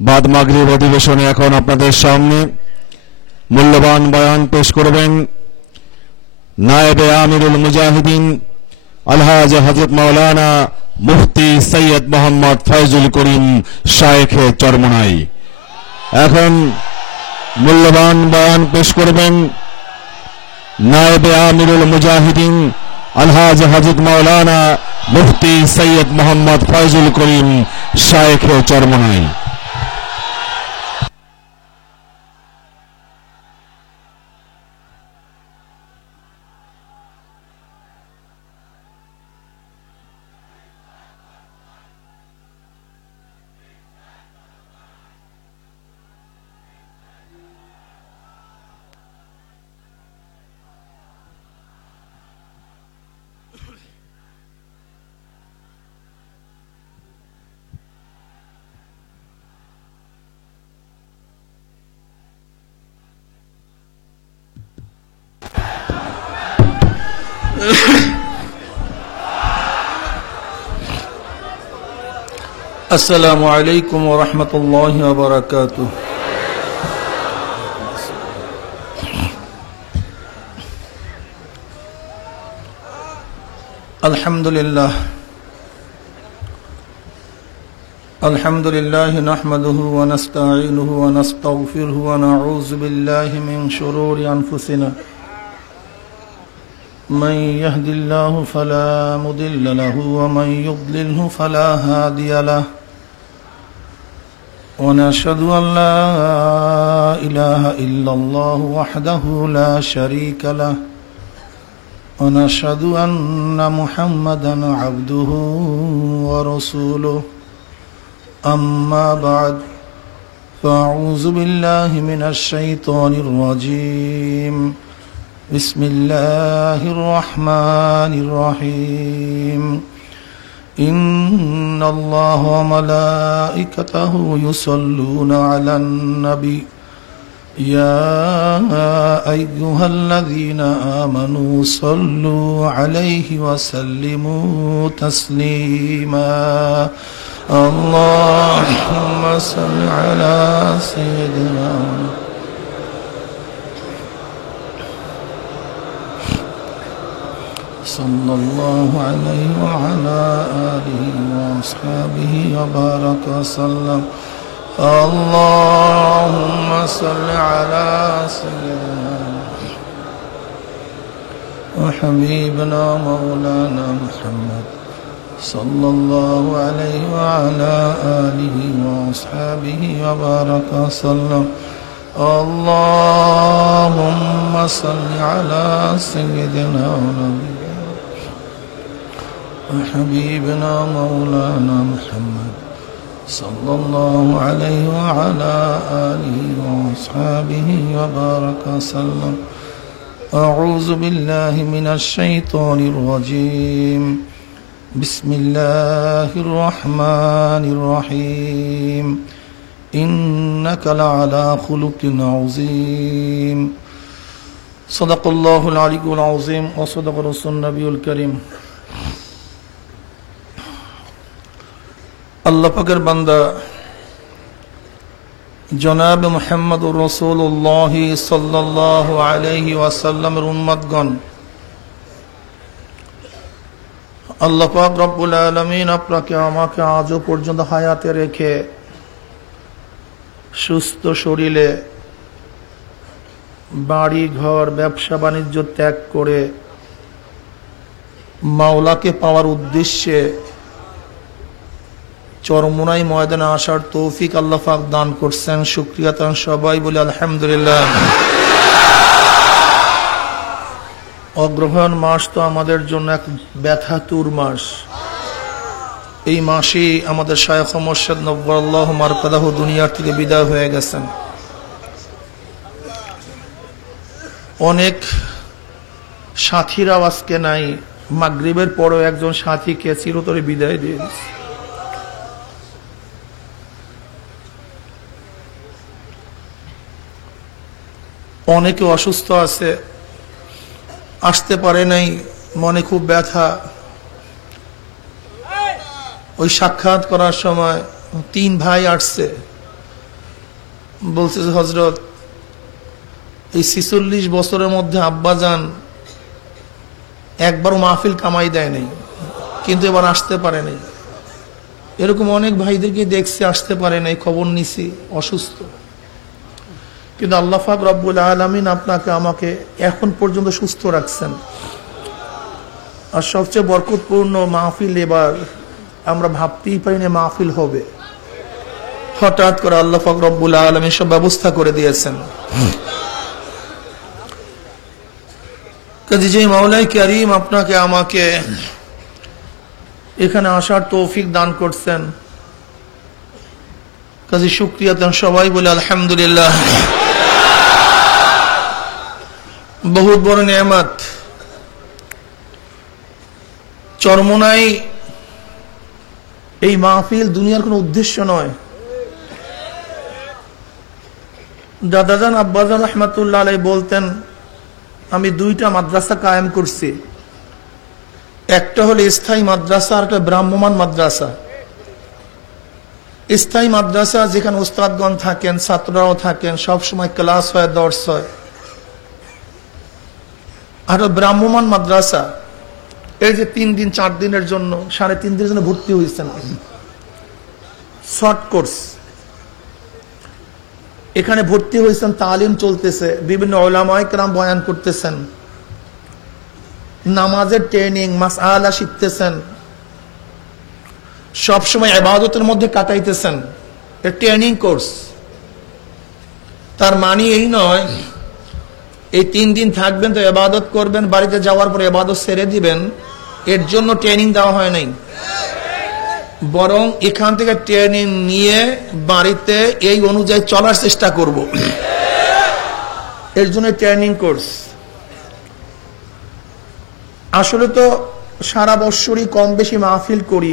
বাদ মাগরিব অধিবেশনে এখন আপনাদের সামনে মূল্যবান বয়ান পেশ করবেন নায়েবে আমিরুল মুজাহিদিন আলহাজ হযরত মাওলানা মুফতি সৈয়দ মোহাম্মদ ফয়জুল করিম শায়েখে চরমনাই। এখন মূল্যবান বয়ান পেশ করবেন নায়েবে আমিরুল মুজাহিদিন আলহাজ হযরত মাওলানা মুফতি সৈয়দ মোহাম্মদ ফয়জুল করিম শায়েখে চরমনাই। السلام عليكم ورحمة الله وبركاته. الحمد لله نحمده ونستعينه ونستغفره ونعوذ بالله من شرور أنفسنا من يهد الله فلا مضل له ومن يضلله فلا هادي له ونشهد أن لا إله إلا الله وحده لا شريك له ونشهد أن محمدا عبده ورسوله أما بعد فأعوذ بالله من الشيطان الرجيم بسم الله الرحمن الرحيم إن الله وملائكته يصلون على النبي يا أيها الذين آمنوا صلوا عليه وسلموا تسليما اللهم صل على سيدنا صلى الله عليه وعلى آله وأصحابه وبارك وسلم اللهم صل على سيدنا وحبيبنا مولانا محمد صلى الله عليه وعلى آله وأصحابه وبارك وسلم اللهم صل على سيدنا ونبينا وحبيبنا مولانا محمد صلى الله عليه وعلى آله وأصحابه وبارك وسلم أعوذ بالله من الشيطان الرجيم بسم الله الرحمن الرحيم إنك لعلى خلق عظيم صدق الله العلي العظيم وصدق رسول النبي الكريم আল্লাহ পাকের বান্দা জনাব মুহাম্মদুর রাসূলুল্লাহ সাল্লাল্লাহু আলাইহি ওয়াসাল্লামের উম্মতগণ, আল্লাহ পাক রব্বুল আলামিন আপনাকে আমাকে আজও পর্যন্ত হায়াতে রেখে সুস্থ শরীরে বাড়ি ঘর ব্যবসা বাণিজ্য ত্যাগ করে মাওলাকে পাওয়ার উদ্দেশ্যে চরমোনাই ময়দানে আসার তৌফিক আল্লাহ পাক দান করছেন। শুকরিয়া তান সবাই বলে আলহামদুলিল্লাহ। অগ্রহায়ণ মাস তো আমাদের জন্য এক ব্যথাতুর মাস। এই মাসেই আমাদের শায়খ মুর্শিদ নব্বরাল্লাহু মারকাদাহু দুনিয়ার থেকে বিদায় হয়ে গেছেন। অনেক সাথীরাও আজকে নাই। মাগরিবের পরেও একজন সাথীকে চিরতরে বিদায় দিয়ে দিয়েছে। অনেকে অসুস্থ আছে, আসতে পারে নাই, মনে খুব ব্যথা। ওই সাক্ষাৎ করার সময় 3 ভাই আসছে, বলছে যে হযরত, এই 46 বছরের মধ্যে আব্বাজান একবারও মাহফিল কামাই দেয় নাই, কিন্তু এবার আসতে পারে নাই। এরকম অনেক ভাইদেরকে দেখছি আসতে পারে নাই, খবর নিছি অসুস্থ, কিন্তু আল্লাহ পাক রব্বুল আলামিন আপনাকে আমাকে এখন পর্যন্ত সুস্থ রাখছেন। আর সবচেয়ে বরকতপূর্ণ মাহফিল এবার আমরা ভাবতেই পারিনি মাহফিল হবে, হঠাৎ করে আল্লাহ পাক রব্বুল আলামিন সব ব্যবস্থা করে দিয়েছেন। কাজে যে মাওলাই কারীম আপনাকে আমাকে এখানে আসার তৌফিক দান করছেন, কাজে শুকরিয়া দেন সবাই বলে আলহামদুলিল্লাহ। বহুত বড় নেয়ামত। চরমোনাই এই মাহফিল দুনিয়ার কোনো উদ্দেশ্য নয়। দাদাজান আব্বাজান রহমাতুল্লাহ আলাইহি বলতেন, আমি 2টা মাদ্রাসা কায়েম করছি, একটা হলো স্থায়ী মাদ্রাসা আর একটা ব্রাহ্মমান মাদ্রাসা। স্থায়ী মাদ্রাসা যেখানে উস্তাদগণ থাকেন, ছাত্ররাও থাকেন, সব সময় ক্লাস হয়, দর্স হয়। আর ব্রাহ্মমান মাদ্রাসা এই যে 3 দিন 4 দিনের জন্য, 3.5 দিনের জন্য ভর্তি হয়েছেন, শর্ট কোর্স। এখানে ভর্তি হয়েছেন, তালিম চলতেছে, বিভিন্ন উলামায়ে কেরাম বয়ান করতেছেন, নামাজের ট্রেনিং, মাসআলা শিখতেছেন, সবসময় ইবাদতের মধ্যে কাটাইতেছেন। Training course. তার মানে এই নয় এই 3 দিন থাকবেন তো ইবাদত করবেন, বাড়িতে যাওয়ার পরে ইবাদত ছেড়ে দিবেন, এর জন্য ট্রেনিং দেওয়া হয় নাই। বরং এখান থেকে ট্রেনিং নিয়ে বাড়িতে এই অনুযায়ী চলার চেষ্টা করব, এর জন্য ট্রেনিং কোর্স। আসলে তো সারা বছরই কম বেশি মাহফিল করি,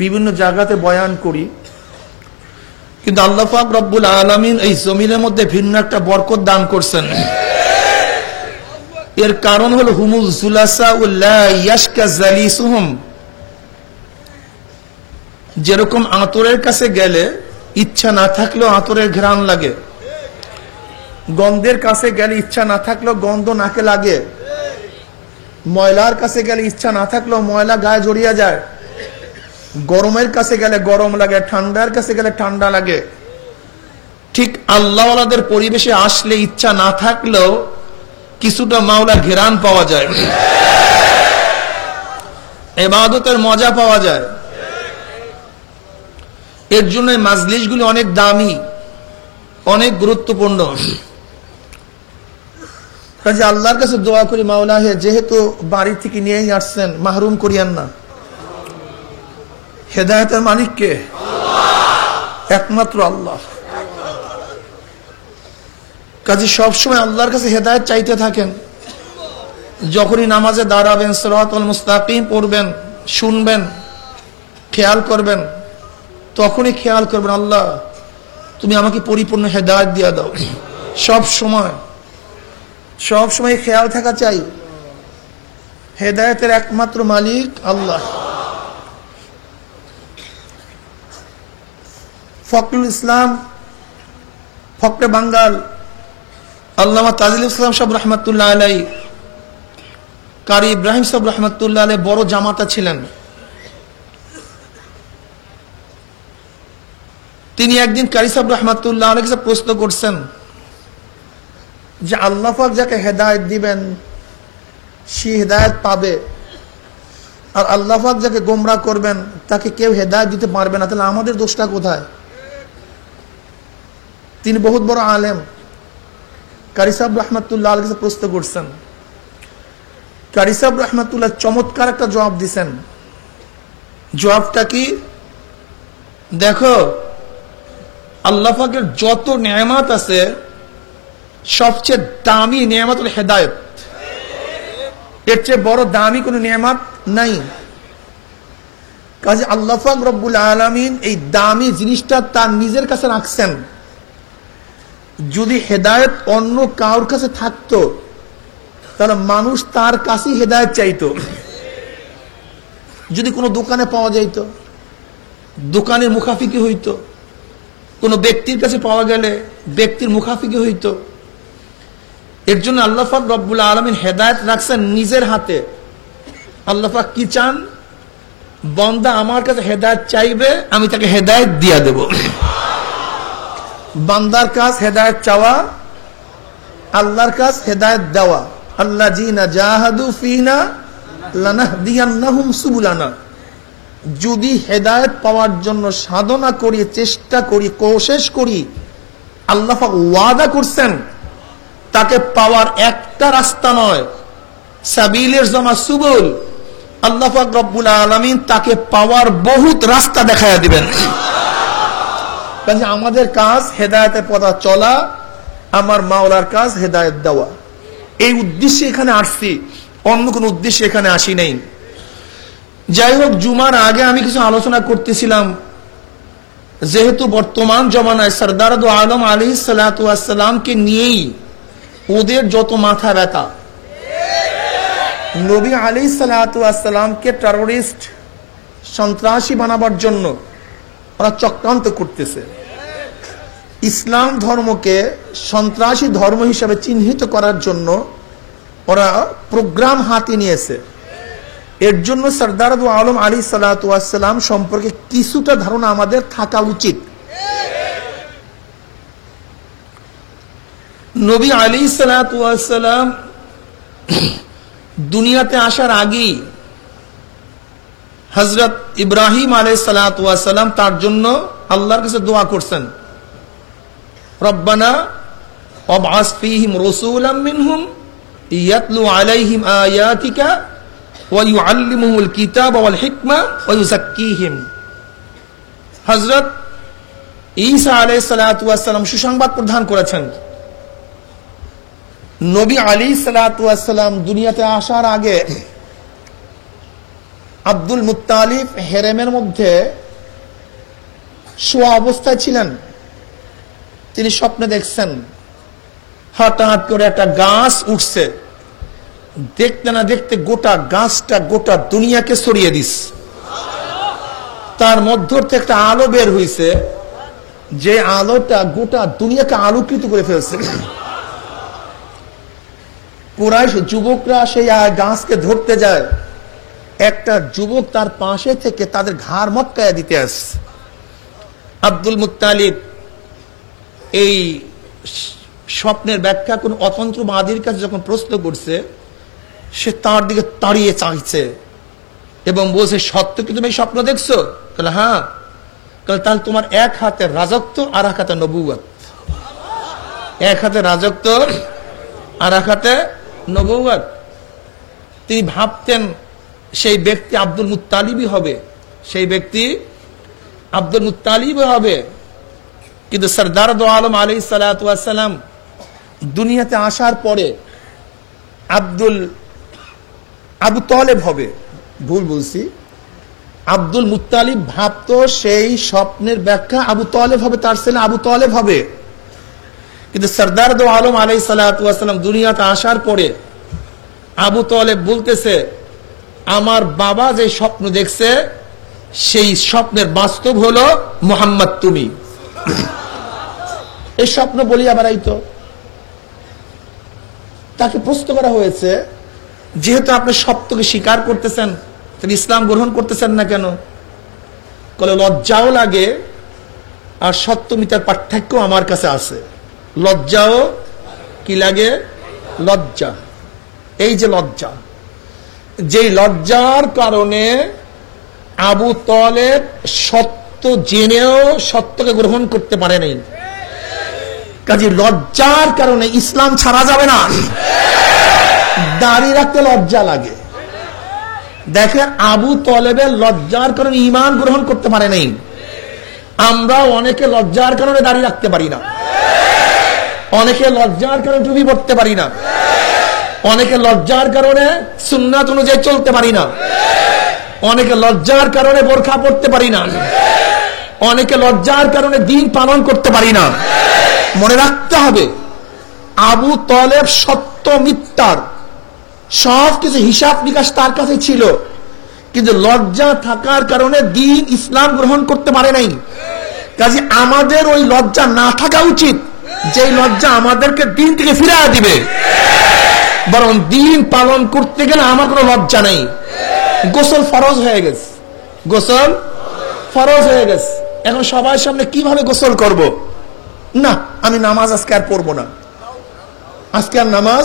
বিভিন্ন জায়গাতে বয়ান করি, কিন্তু আল্লাহ পাক রব্বুল আলামিন এই জমিনের মধ্যে ভিন্ন একটা বরকত দান করছেন। এর কারণ হলো হুমুল জুলাসা লা ইয়াশকা জালিসুহুম। যেরকম আতরের কাছে গেলে ইচ্ছা না থাকলেও আতরের ঘ্রাণ লাগে, গন্ধের কাছে গেলে ইচ্ছা না থাকলেও গন্ধ নাকে লাগে, ময়লার কাছে গেলে ইচ্ছা না থাকলেও ময়লা গায়ে জড়িয়ে যায়, গরমের কাছে গেলে গরম লাগে, ঠান্ডার কাছে গেলে ঠান্ডা লাগে। ঠিক আল্লাহওয়ালাদের পরিবেশে আসলে ইচ্ছা না থাকলেও কিছুটা মাওলার ঘেরান পাওয়া যায়, ইবাদতের মজা পাওয়া যায়। এর জন্য মাজলিসগুলি অনেক দামি, অনেক গুরুত্বপূর্ণ। কাজে আল্লাহর কাছে দোয়া করি, মাওলা হে, যেহেতু বাড়ি থেকে নিয়েই আসছেন, মাহরুম করিয়েন না। হেদায়েতের মালিক কে? একমাত্র আল্লাহ। কাজে সবসময় আল্লাহর কাছে হেদায়েত চাইতে থাকেন। যখনই নামাজে দাঁড়াবেন, সিরাতাল মুস্তাকিম পড়বেন, শুনবেন, খেয়াল করবেন, তখনই খেয়াল করবেন, আল্লাহ তুমি আমাকে পরিপূর্ণ হেদায়েত দিয়ে দাও। সব সময় খেয়াল থাকা চাই, হেদায়েতের একমাত্র মালিক আল্লাহ। ফখরুল ইসলাম, ফখরে বাঙ্গাল আল্লামা তাজিলুল ইসলাম সাহেব রহমাতুল্লাহ আলাইহি, কারি ইব্রাহিম সাহেব রহমাতুল্লাহ আলাইহি বড় জামাতা ছিলেন। তিনি একদিন কারি সাহেব রহমাতুল্লাহ আলাইহি কাছে প্রশ্ন করছেন যে আল্লাহ পাক যাকে হেদায়েত দিবেন সে হেদায়েত পাবে, আর আল্লাহ পাক যাকে গোমরাহ করবেন তাকে কেউ হেদায়েত দিতে পারবে না, তাহলে আমাদের দোষটা কোথায়? তিনি বহুত বড় আলেম, কারি সাহেব রহমাতুল্লাহ আলাইহি কাছে প্রশ্ন করছেন। কারি সাহেব রহমাতুল্লাহ চমৎকার একটা জবাব দিছেন। জবাবটা কি? দেখো, আল্লাহ পাকের যত নেয়ামত আছে সবচেয়ে দামি নেয়ামত হলো হেদায়েত। এর চেয়ে বড় দামি কোনো নেয়ামত নাই। কাজে আল্লাহ পাক রব্বুল আলামিন এই দামি জিনিসটা তার নিজের কাছে রাখছেন। যদি হেদায়েত অন্য কারোর কাছে থাকতো তাহলে মানুষ তার কাছেই হেদায়েত চাইতো। যদি কোনো দোকানে পাওয়া যাইতো, দোকানের মুখাফিকি হইতো, কোন ব্যক্তির কাছে পাওয়া গেলে ব্যক্তির মুখাফিকি হইতো। এর জন্য আল্লাহ পাক রব্বুল আলামিন হেদায়েত রাখছেন নিজের হাতে। আল্লাহ পাক কি চান? বান্দা আমার কাছে হেদায়েত চাইবে, আমি তাকে হেদায়েত দিয়া দেব। বান্দার কাজ হেদায়েত চাওয়া, আল্লাহর কাজ হেদায়েত দেওয়া। আল্লাযীনা জাহাদু ফীনা লানাহদিয়ান্নাহুম সুবুলানা। যদি হেদায়েত পাওয়ার জন্য সাধনা করি, চেষ্টা করি, কোশিশ করি, আল্লাহ পাক ওয়াদা করছেন তাকে পাওয়ার একটা রাস্তা নয়, সাবিলের জামা সুবুল, আল্লাহ পাক রব্বুল আলামিন তাকে পাওয়ার বহুত রাস্তা দেখায়া দিবেন। কাজে আমাদের কাজ হেদায়েতের পথে চলা, আমার মাওলার কাজ হেদায়েত দেওয়া। এই উদ্দেশ্যে এখানে আসছি, অন্য কোন উদ্দেশ্যে এখানে আসি নাই। যাই হোক, জুমার আগে আমি কিছু আলোচনা করতেছিলাম, যেহেতু বর্তমান জমানায় সরদার দু আলম আলাইহিস সালাতু ওয়াস সালামকে নিয়েই ওদের যত মাথা ব্যথা, নবী আলাইহিস সালাতু ওয়াস সালামকে টেররিস্ট, সন্ত্রাসী বানাবার জন্য ওরা চক্রান্ত করতেছে। ইসলাম ধর্মকে সন্ত্রাসী ধর্ম হিসাবে চিহ্নিত করার জন্য ওরা প্রোগ্রাম হাতে নিয়েছে। এর জন্য সরদার দু আলম আলাইহিস সালাতু ওয়াস সালাম সম্পর্কে কিছুটা ধারণা আমাদের থাকা উচিত। নবী আলাইহিস সালাতু ওয়াস সালাম দুনিয়াতে আসার আগেই হযরত ইব্রাহিম আলাইহিস সালাতু ওয়াস সালাম তার জন্য আল্লাহর কাছে দোয়া করছেন, রব্বানা ওয়াবআস ফীহিম রাসূলাম মিনহুম ইয়াতলু আলাইহিম আয়াতিকা ওয়া ইউআল্লিমুহুল কিতাবা ওয়াল হিকমা ওয়া ইউযাক্কিহিম। হযরত ঈসা আলাইহিস সালাতু ওয়াস সালাম সুসংবাদ প্রদান করেছেন। নবী আলাইহিস সালাতু ওয়াস সালাম দুনিয়াতে আসার আগে আব্দুল মুত্তালিব হেরেমের মধ্যে শোয়া অবস্থায় ছিলেন। তিনি স্বপ্নে দেখছেন হঠাৎ করে একটা গাছ উঠছে, দেখতে না দেখতে গোটা গাছটা গোটা দুনিয়াকে ছড়িয়ে দিস। তার মধ্য থেকে একটা আলো বের হয়েছে, যে আলোটা গোটা দুনিয়াকে আলোকিত করে ফেলছে। কুরাইশ যুবকরা সেই গাছকে ধরতে যায়, একটা যুবক তার পাশে থেকে তাদের ঘাড় মটকায়া দিতে আসছে। আব্দুল মুত্তালিব এই স্বপ্নের ব্যাখ্যা কোন অতন্ত্রবাদীর কাছে যখন প্রশ্ন করছে, সে তার দিকে তাড়িয়ে চাইছে এবং বলছে, সত্য কি তুমি স্বপ্ন দেখছো? বলে হ্যাঁ। তাহলে তোমার এক হাতে রাজত্ব আর এক হাতে নবুয়ত। এক হাতে রাজত্ব আর এক হাতে নবুয়ত। তিনি ভাবতেন সেই ব্যক্তি আব্দুল মুত্তালিবই হবে, সেই ব্যক্তি আব্দুল মুত্তালিবই হবে। কিন্তু সরদার দু আলম আলাইহিস সালাতু ওয়াস সালাম দুনিয়াতে আসার পরে আবু তালেব হবে, ভুল বলছি, আব্দুল মুত্তালিব ভাবতো সেই স্বপ্নের ব্যাখ্যা আবু তালেব হবে, তার ছেলে আবু তালেব হবে। কিন্তু সরদার দু আলম আলাইহিস সালাতু ওয়াস সালাম দুনিয়াতে আসার পরে আবু তালেব বলতেছে, আমার বাবা যে স্বপ্ন দেখছে সেই স্বপ্নের বাস্তব হলো মুহাম্মদ তুমি। এই স্বপ্ন বলিয়া বেড়াইতো। তাকে প্রশ্ন করা হয়েছে, যেহেতু আপনি সত্যকে স্বীকার করতেছেন, তাহলে ইসলাম গ্রহণ করতেছেন না কেন? বলে লজ্জাও লাগে আর সত্য মিথ্যার পার্থক্য আমার কাছে আছে। লজ্জাও কি লাগে? লজ্জা। এই যে লজ্জা, যেই লজ্জার কারণে আবু তালেব সত্য জেনেও সত্যকে গ্রহণ করতে পারে নাই। কাজে লজ্জার কারণে ইসলাম ছাড়া যাবে না। দাড়ি রাখতে লজ্জা লাগে। দেখে আবু তালেবের লজ্জার কারণে ঈমান গ্রহণ করতে পারে নাই। আমরা অনেকে লজ্জার কারণে দাড়ি রাখতে পারি না, অনেকে লজ্জার কারণে টুপি পড়তে পারি না, অনেকে লজ্জার কারণে সুন্নাত অনুযায়ী চলতে পারি না, অনেকে লজ্জার কারণে বোরকা পড়তে পারি না, অনেকে লজ্জার কারণে দিন পালন করতে পারি না। মনে রাখতে হবে, আবু তালেব সত্য মিথ্যার সবকিছু হিসাব নিকাশ তার কাছে ছিল, কিন্তু লজ্জা থাকার কারণে দিন ইসলাম গ্রহণ করতে পারে নাই। কাজে আমাদের ওই লজ্জা না থাকা উচিত, যে লজ্জা আমাদেরকে দিন থেকে ফিরিয়ে দিবে। বরং দিন পালন করতে গেলে আমার কোনো লজ্জা নেই। গোসল ফরজ হয়ে গেছে, গোসল ফরজ হয়ে গেছে। এখন সবার সামনে কিভাবে গোসল করব? না, আমি নামাজ আজকে আর পড়বো না, আজকে আর নামাজ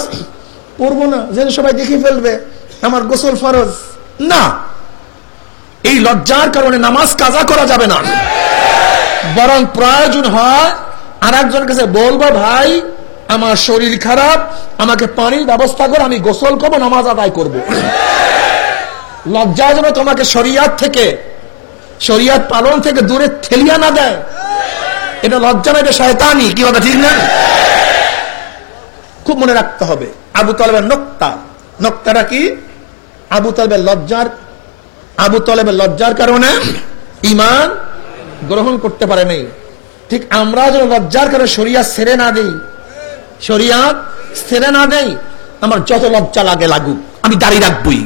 পড়বো না, যেন সবাই দেখে ফেলবে আমার গোসল ফরজ। না, এই লজ্জার কারণে নামাজ কাজা করা যাবে না। বরং প্রয়োজন হয় আর একজনের কাছে বলবো, ভাই আমার শরীর খারাপ, আমাকে পানির ব্যবস্থা করে আমি গোসল করবো, নামাজ আদায় করবো। লজ্জা যেন তোমাকে শরিয়াত থেকে, শরিয়াত পালন থেকে দূরে ঠেলিয়া না দেয়। এটা লজ্জা না, এটা শয়তানি। কি কথা ঠিক না? খুব মনে রাখতে হবে। আবু তালেবের নোক্তাটা কি? আবু তালেবের লজ্জার কারণে ঈমান গ্রহণ করতে পারে নাই। ঠিক আমরা যেন লজ্জার কারণে শরিয়াত ছেড়ে না দেই, শরিয়াত ছেড়ে না দেই। আমার যত লজ্জা লাগে লাগুক, আমি দাড়ি রাখবই।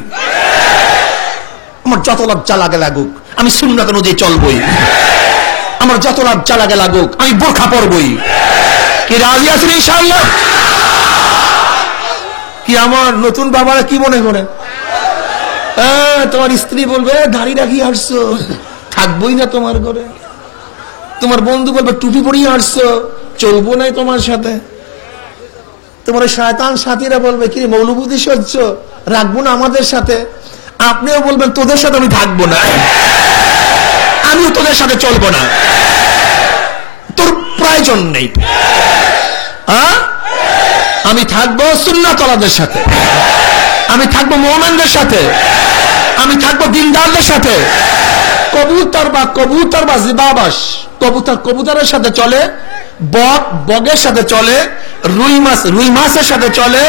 আমার যত লজ্জা লাগে লাগুক, আমি সুন্নাত অনুযায়ী চলবই। আমার যত লজ্জা লাগে লাগুক, আমি বোরখা পরবই। কি রাজি আছেন ইনশাআল্লাহ? কি আমার নতুন বাবারা কি মনে করে? তোমার স্ত্রী বলবে দাড়ি রাখি আসছো, থাকবোই না তোমার ঘরে। তোমার বন্ধু বলবে টুপি পরিয়ে আসছো, চলবো না তোমার সাথে। তোমার শয়তান সাথীরা বলবে কি মৌলবুদ্ধি সহ্য, রাখবো না আমাদের সাথে। আপনিও বলবেন তোদের সাথে আমি থাকবো না, আমিও তোদের সাথে চলবো না, তোর প্রয়োজন নেই। আমি থাকবো সুন্নাতওয়ালাদের সাথে, আমি থাকবো মুমিনদের সাথে, আমি থাকবো দিনদারদের সাথে। কবুতর বা জিবাবাস, কবুতরের সাথে চলে, বক বগের সাথে চলে, রুই মাছের সাথে চলে,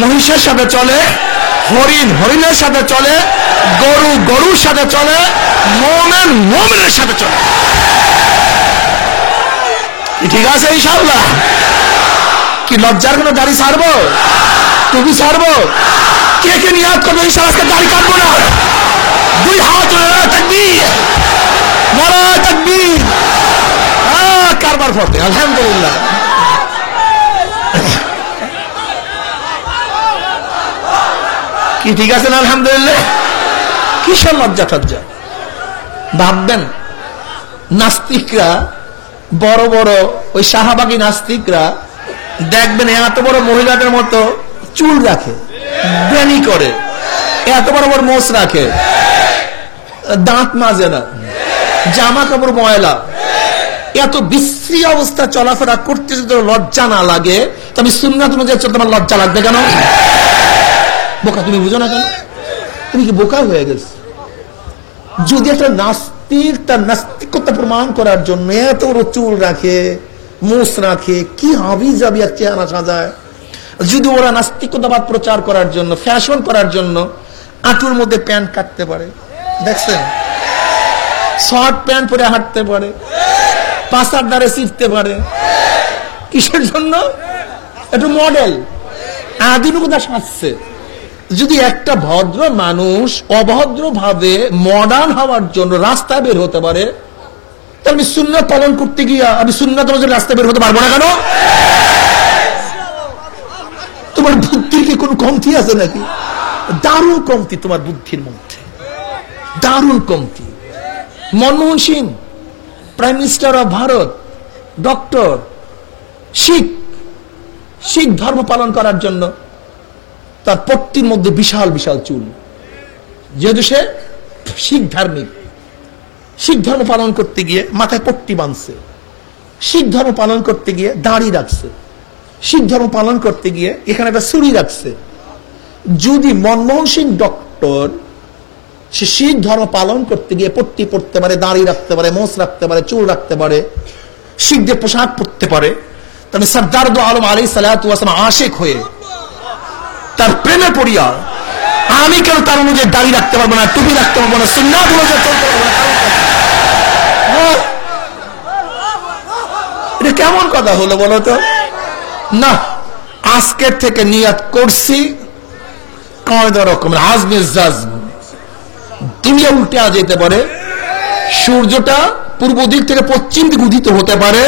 মহিষের সাথে চলে, হরিণের সাথে চলে, গরুর সাথে চলে, মুমিনের সাথে চলে। ঠিক আছে ইনশাআল্লাহ? কি লজ্জার কোনো দাড়ি ছাড়বো, টুপি ছাড়বো? কে কে নিয়াত করবো ইনশাআল্লাহ দাড়ি কাটবো না? দুই হাত তাকবীর, নারায়ে তাকবীর। কারবার ফতে আলহামদুলিল্লাহ। কি ঠিক আছে না? আলহামদুলিল্লাহ। কিসের লজ্জা টজ্জা? ভাববেন নাস্তিকরা, বড় বড় ওই শাহবাগী নাস্তিকরা দেখবেন এত বড় মহিলাদের মতো চুল রাখে, বেনি করে, এত বড় বড় মোষ রাখে, দাঁত মাজে না, জামা কাপড় ময়লা, এত বিশ্রী অবস্থা চলাফেরা করতে যদি লজ্জা না লাগে, তো আমি সুন্নাত অনুযায়ী চলতে আমার লজ্জা লাগবে কেন? বোকা তুমি বুঝো না কেন? তুমি কি বোকা হয়ে গেছে? যদি একটা নাস্তিক তার নাস্তিকতা প্রমাণ করার জন্য এত বড় চুল রাখে, মুছ রাখে, কি হাবি যাবি আর চেহারা সাজায়, যদি ওরা নাস্তিকতাবাদ প্রচার করার জন্য, ফ্যাশন করার জন্য আঁটুর মধ্যে প্যান্ট কাটতে পারে, দেখছেন, শর্ট প্যান্ট পরে হাঁটতে পারে, পাশার দ্বারে শিখতে পারে, কিসের জন্য? একটু মডেল আধুনিকতা সাজছে। যদি একটা ভদ্র মানুষ অভদ্র ভাবে মডার্ন হওয়ার জন্য রাস্তায় বের হতে পারে, তাহলে আমি সুন্নাত পালন করতে গিয়া আমি সুন্নাত অনুযায়ী রাস্তায় বের হতে পারবো না কেন? তোমার বুদ্ধির কি কোনো কমতি আছে নাকি? দারুণ কমতি তোমার বুদ্ধির মধ্যে, দারুণ কমতি। Manmohan Singh, prime minister of Bharat, doctor, Sikh ধর্ম পালন করার জন্য তার পট্টির মধ্যে বিশাল বিশাল চুল, যেহেতু সে শিখ ধার্মিক। শিখ ধর্ম পালন করতে গিয়ে মাথায় পট্টি বাঁধছে, শিখ ধর্ম পালন করতে গিয়ে দাড়ি রাখছে, শিখ ধর্ম পালন করতে গিয়ে এখানে একটা ছুরি রাখছে। যদি মনমোহন সিং ডক্টর, সে শিখ ধর্ম পালন করতে গিয়ে পট্টি পড়তে পারে, দাড়ি রাখতে পারে, মোছ রাখতে পারে, চুল রাখতে পারে, শিখদের পোশাক পরতে পারে, তাহলে সরদার দো আলম আলাইহিস সালাতু ওয়াস সালাম আশিক হয়ে তার প্রেমে পড়িয়া আমি কেন তার অনুযায়ী দাড়ি রাখতে পারবো না, টুপি রাখতে পারবো না, সুন্নাত অনুযায়ী চলতে পারবো না? এটা কেমন কথা হলো বলো তো? না, আজকের থেকে নিয়াত করছি কয়দা রকমের আজমে জাজম। দুনিয়া উল্টে যেতে পারে, সূর্যটা পূর্ব দিক থেকে পশ্চিম দিক উদিত হতে পারে,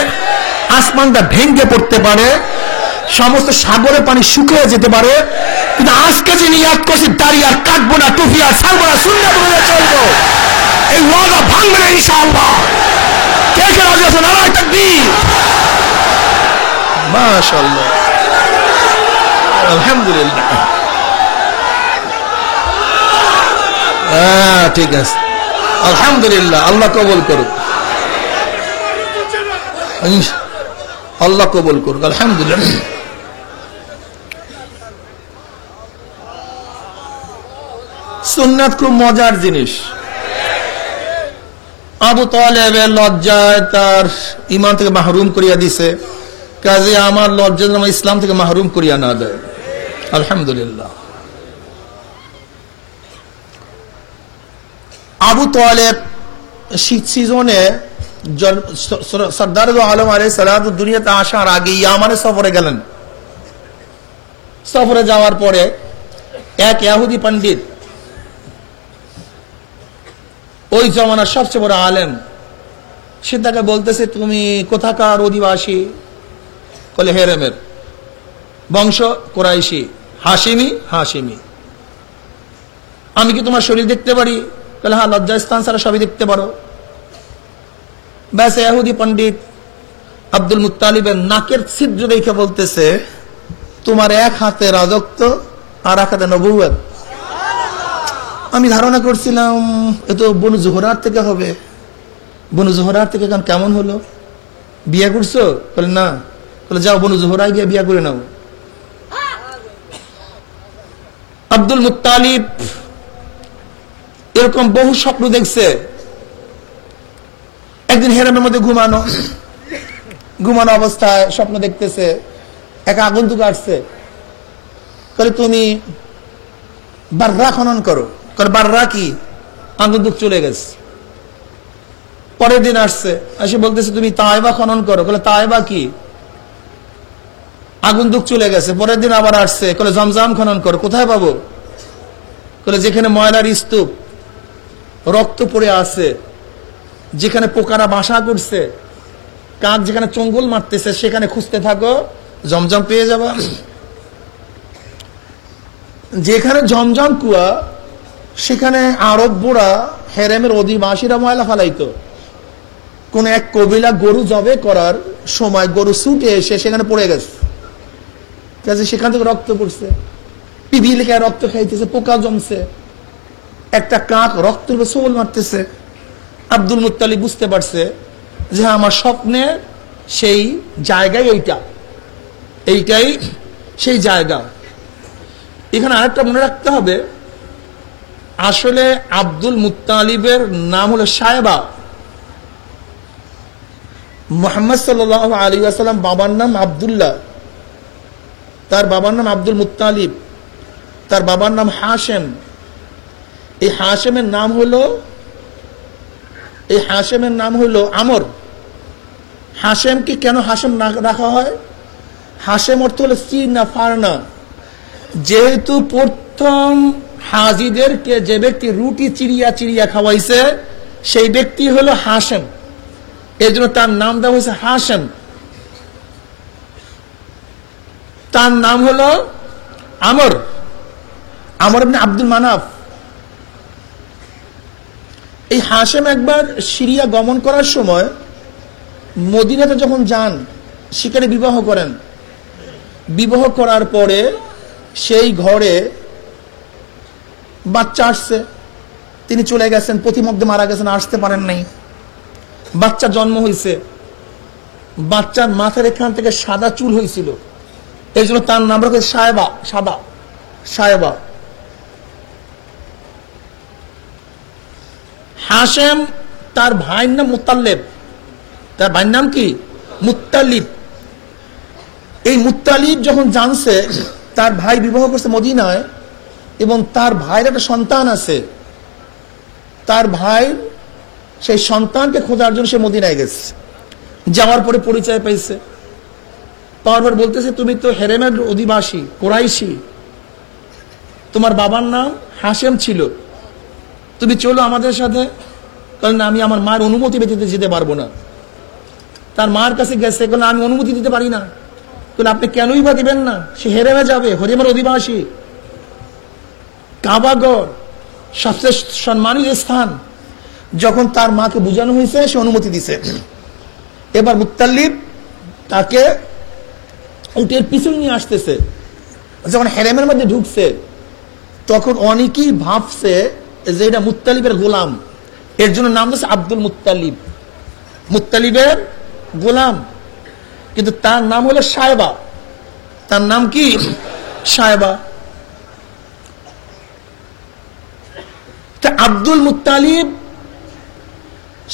আসমানটা ভেঙে পড়তে পারে, সমস্ত সাগরের পানি শুকিয়ে যেতে পারে, কিন্তু আজকে যে নিয়াত করছি দাড়ি আর কাটবো না, টুপি আর ছাড়বো না, সুন্নাত মেনে চলবো, এই ওয়াদা ভাঙবে না ইনশাআল্লাহ। কে কে রাজি আছেন? নারায়ে তাকবীর। মাশাআল্লাহ, আলহামদুলিল্লাহ। ঠিক আছে, আলহামদুলিল্লাহ। আল্লাহ কবুল করুক, আল্লাহ কবুল করুক, আলহামদুলিল্লাহ। সুন্নাত খুব মজার জিনিস। আবু তালেবের লজ্জায় তার ঈমান থেকে মাহরুম করিয়া দিছে, কাজে আমার লজ্জা আমার ইসলাম থেকে মাহরুম করিয়া না দেয়, আলহামদুলিল্লাহ। আবু তালেব শীত সিজনে সরদার আলম আলাইহিস সালাম দুনিয়াতে আসার আগে ইয়ামানে সফরে গেলেন। সফরে যাওয়ার পরে এক ইহুদি পণ্ডিত, ওই জমানার সবচেয়ে বড় আলেম, সে তাকে বলতেছে, তুমি কোথাকার অধিবাসী? বলে হেরেমের। বংশ কুরাইশি, হাশিমি? হাশিমি। আমি কি তোমার শরীর দেখতে পারি? বলে হ্যাঁ, লজ্জাস্থান ছাড়া সবই দেখতে পারো। ব্যাস, ইহুদি পণ্ডিত আব্দুল মুত্তালিবের নাকের ছিদ্র দেখে বলতেছে, তোমার এক হাতে রাজত্ব আর এক হাতে নবুয়ত। আমি ধারণা করছিলাম এ তো বনু জোহরার থেকে হবে। বনু জোহরার থেকে কেমন হলো? বিয়ে করছো? বলে না। বলে যাও বনু জোহরায় গিয়ে বিয়ে করে নাও। আব্দুল মুত্তালিব এরকম বহু স্বপ্ন দেখছে। একদিন হেরামের মধ্যে ঘুমানো অবস্থায় স্বপ্ন দেখতেছে, এক আগন্তুক আসছে, বলে তুমি বাররা খনন করো। বাররা কি? আগন্তুক চলে গেছে। পরের দিন আসছে, এসে বলতেছে তুমি তায়েবা খনন করো। বলে তায়েবা কি? আগন্তুক চলে গেছে। পরের দিন আবার আসছে, বলে জমজম খনন করো। কোথায় পাবো? বলে যেখানে ময়লার স্তূপ, রক্ত পড়ে আছে, যেখানে পোকারা বাসা করছে, কাক যেখানে চঙ্গল মারতেছে, সেখানে খুঁজতে থাকো, জমজম পেয়ে যাবা। যেখানে জমজম কুয়া, সেখানে আরবরা হেরেমের অধিবাসীরা ময়লা ফালাইতো। কোন এক কবিলা গরু জবে করার সময় গরু ছুটে এসে সেখানে পড়ে গেছে, কাজে সেখান থেকে রক্ত পড়ছে, পিপিলিকায় রক্ত খাইতেছে, পোকা জমছে, একটা কাক রক্তের উপর ছোবল মারতেছে। আব্দুল মুত্তালিব বুঝতে পারছে যে আমার স্বপ্নের সেই জায়গায় এইটাই সেই জায়গা। এখানে আরেকটা মনে রাখতে হবে, আসলে আব্দুল মুত্তালিবের নাম হলো সায়েবা। মুহাম্মদ সাল্লাল্লাহু আলাইহি ওয়াসাল্লাম বাবার নাম আব্দুল্লাহ, তার বাবার নাম আব্দুল মুত্তালিব, তার বাবার নাম হাশেম। এই হাশেমের নাম হলো আমর। হাশেমকে কেন হাশেম রাখা হয়? হাশেম অর্থ হলো চিনা ফারনা। যেহেতু প্রথম হাজিদেরকে যে ব্যক্তি রুটি চিড়িয়া চিড়িয়া খাওয়াইছে, সেই ব্যক্তি হলো হাশেম, এই জন্য তার নাম দেওয়া হয়েছে হাশেম। তার নাম হলো আমর, আমর ইবনে আব্দুল মানাফ। এই হাশেম একবার সিরিয়া গমন করার সময় মদিনাতে যখন যান, সেখানে বিবাহ করেন। বিবাহ করার পরে সেই ঘরে বাচ্চা আসছে, তিনি চলে গেছেন, প্রতিমধ্যে মারা গেছেন, আসতে পারেন নাই। বাচ্চা জন্ম হয়েছে, বাচ্চার মাথার এখান থেকে সাদা চুল হয়েছিল, এই জন্য তার নাম রাখে সায়েবা, সাদা সায়েবা। হাশেম তার ভাইয়ের নাম মুত্তালিব, তার ভাইয়ের নাম কি? মুত্তালিব। এই মুত্তালিব যখন জানছে তার ভাই বিবাহ করছে মদিনায় এবং তার ভাইয়ের একটা সন্তান আছে, তার ভাই সেই সন্তানকে খোঁজার জন্য সে মদিনায় গেছে। যাওয়ার পরে পরিচয় পেয়েছে, পাওয়ার পর বলতেছে তুমি তো হেরেমের অধিবাসী, কুরাইশি, তোমার বাবার নাম হাশেম ছিল, তুমি চলো আমাদের সাথে। কারণ আমি আমার মার অনুমতি ব্যতীত যেতে পারবো না। তার মার কাছে গেছে, কারণ আমি অনুমতি দিতে পারি না। তাহলে আপনি কেনই বা দিবেন না? সে হেরেমে যাবে, হরিমের অধিবাসী, কাবাগর সবচেয়ে সম্মানিত স্থান। যখন তার মাকে বোঝানো হয়েছে, সে অনুমতি দিছে। এবার মুত্তালিব তাকে উটের পিছনে নিয়ে আসতেছে। যখন হেরেমের মধ্যে ঢুকছে, তখন অনেকেই ভাবছে যে এটা মুত্তালিবের গোলাম। এর জন্য নাম দিচ্ছে আব্দুল মুত্তালিব, মুত্তালিবের গোলাম। কিন্তু তার নাম হলো সায়বা। তার নাম কি? সায়বা। তা আব্দুল মুত্তালিব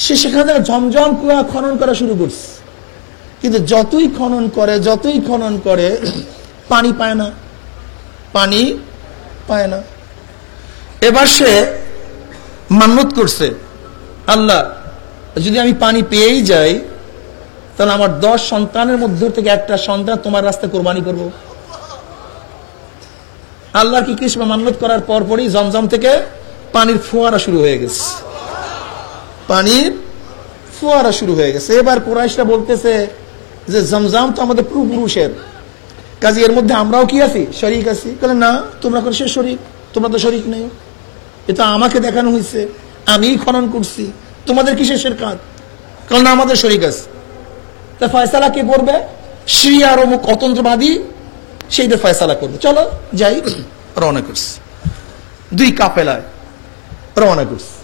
সে সেখানে জমজম কুয়া খনন করা শুরু করছে। কিন্তু যতই খনন করে পানি পায় না, পানি পায় না। এবার সে মান্নত করছে, আল্লাহ যদি আমি পানি পেয়েই যাই, তাহলে আমার 10 সন্তানের মধ্যে থেকে একটা সন্তান তোমার রাস্তায় কোরবানি করব। আল্লাহর কি কৃষ্ণ মান্নত করার পরপরই জমজম থেকে পানির ফোয়ারা শুরু হয়ে গেছে, পানির ফোয়ারা শুরু হয়ে গেছে। এবার কুরাইশরা বলতেছে যে জমজম তো আমাদের পূর্বপুরুষের, কাজে এর মধ্যে আমরাও কি আছি? শরীক আছি। বলে না, তোমরা করে সে শরীক, তোমরা তো শরীক নেই। এটা আমাকে দেখানো হয়েছে, আমি খনন করছি, তোমাদের কিসের শিরকাত? কারণ আমাদের শরীক আছে। তা ফয়সালা কে করবে? শিয়া আর অমুক অতন্ত্রবাদী, সেইটা ফয়সালা করবে। চলো যাই। রওনা করছে, 2 কাফেলায় রওনা করছে।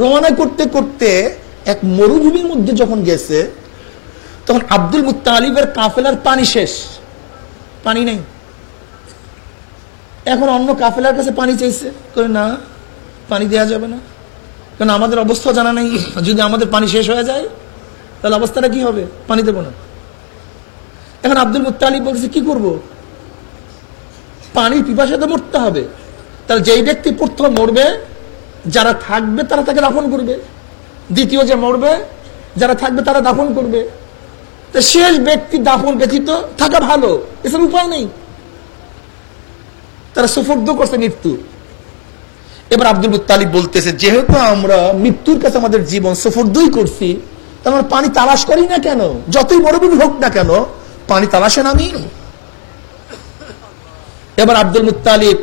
রওনা করতে করতে এক মরুভূমির মধ্যে যখন গেছে, তখন আব্দুল মুত্তালিবের কাফেলার পানি শেষ, পানি নেই। এখন অন্য কাফেলার কাছে পানি চাইছে, করে না, পানি দেওয়া যাবে না, কারণ আমাদের অবস্থা জানা নেই। যদি আমাদের পানি শেষ হয়ে যায়, তাহলে অবস্থাটা কি হবে? পানি দেবো না। এখন আব্দুল মুত্তালিব বলছে, কি করব? পানির পিপাসাতে মরতে হবে। তাহলে যেই ব্যক্তি প্রথম মরবে, যারা থাকবে তারা তাকে দাফন করবে। দ্বিতীয় যে মরবে, যারা থাকবে তারা দাফন করবে। তো শেষ ব্যক্তি দাফন ব্যতীত থাকা ভালো, এছাড়া উপায় নেই। তারা সুফর্দ করছে মৃত্যু। এবার আব্দুল মুত্তালিব বলতেছে, যেহেতু আমরা মৃত্যুর কাছে আমাদের জীবন সুফর্দই করছি, তাহলে আমরা পানি তালাশ করি না কেন? যতই মরুভূমি হোক না কেন, পানি তালাশে নামি। এবার আব্দুল মুত্তালিব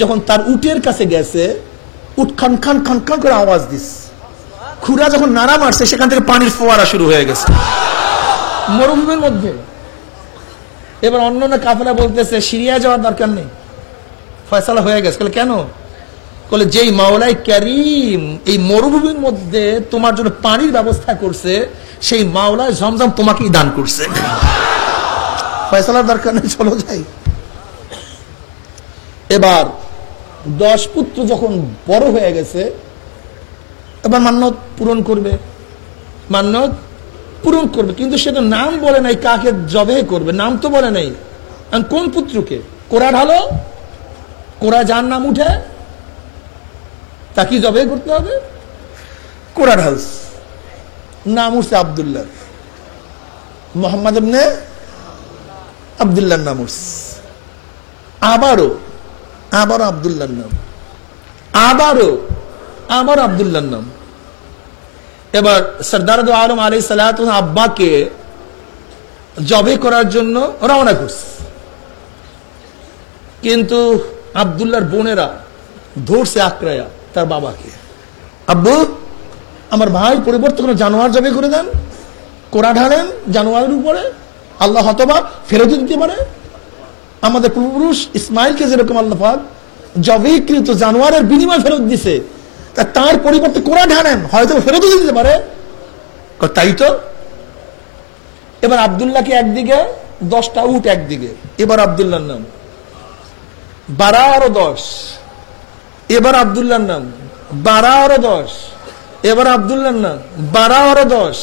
যখন তার উটের কাছে গেছে, উট খান খান খান খান করে আওয়াজ দিস, খুরা যখন নাড়া মারছে, সেখান থেকে পানির ফোয়ারা শুরু হয়ে গেছে মরুভূমির মধ্যে। এবার অন্য কাফেলা বলতেছে, সিরিয়া যাওয়ার দরকার নেই, ফয়সালা হয়ে গেছে। কেন? বলে যেই মাওলাই কারীম এই মরুভূমির মধ্যে তোমার জন্য পানির ব্যবস্থা করছে, সেই মাওলাই জমজম তোমাকেই দান করছে, ফয়সালার দরকার নেই, চলো যাই। এবার 10 পুত্র যখন বড় হয়ে গেছে, এবার মান্নত পূরণ করবে, মান্নত পূরণ করবে। কিন্তু সে তো নাম বলে নাই কাকে জবে করবে, নাম তো বলে নাই। কোন পুত্রকে? কোরা ঢালো, কোরা যার নাম উঠে তাকে জবে করতে হবে। কোরা ঢালস, নাম উঠছে আব্দুল্লাহ, মোহাম্মদ ইবনে আব্দুল্লাহর নাম উঠছে। আবারও আব্দুল্লাহর নাম, আবারও আব্দুল্লাহর নাম। এবার সরদার দো আলম আলাইহিস সালাতু আব্বাকে জবে করার জন্য রওনা করছে। কিন্তু আব্দুল্লাহর বোনেরা ধরছে আক্রায়া তার বাবাকে, আব্বু আমার ভাই পরিবর্তন করে জানোয়ার জবে করে দেন, কোরা ঢালেন জানোয়ারের উপরে, আল্লাহ হতবা ফেরত দিতে পারে। আমাদের পূর্বপুরুষ ইসমাইলকে যেরকম আল্লাহ পাক জবেকৃত জানোয়ারের বিনিময় ফেরত দিছে, তার পরিবর্তে কোরা ঢালেন, হয়তো ফেরত দিতে পারে। তাই তো। এবার আব্দুল্লাহকে একদিকে, 10টা উট একদিকে। এবার আব্দুল্লাহর নাম 12 আর 10। এবার আব্দুল্লাহর নাম 12 আর 10। এবার আব্দুল্লাহর নাম 12 আর 10।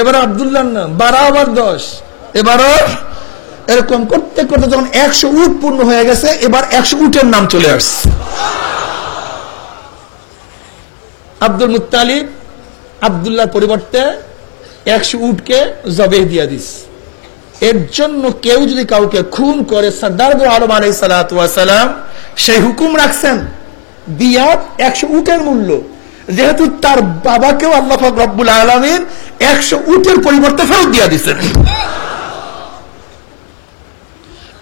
এবার আব্দুল্লাহর নাম 12 আবার 10। এবারও এরকম করতে করতে যখন 100 উট পূর্ণ হয়ে গেছে, এবার 100 উটের নাম চলে আসছে। আব্দুল মুত্তালিব আব্দুল্লাহর পরিবর্তে 100 উটকে জবে দিয়া দিস। এর জন্য কেউ যদি কাউকে খুন করে, সরদার দো আলম আলাইহিস সালাতু ওয়াস সালাম সেই হুকুম রাখছেন দিয়াত 100 উটের মূল্য, যেহেতু তার বাবাকেও আল্লাহ পাক রব্বুল আলামিন 100 উটের পরিবর্তে ফেরত দিয়া দিচ্ছেন।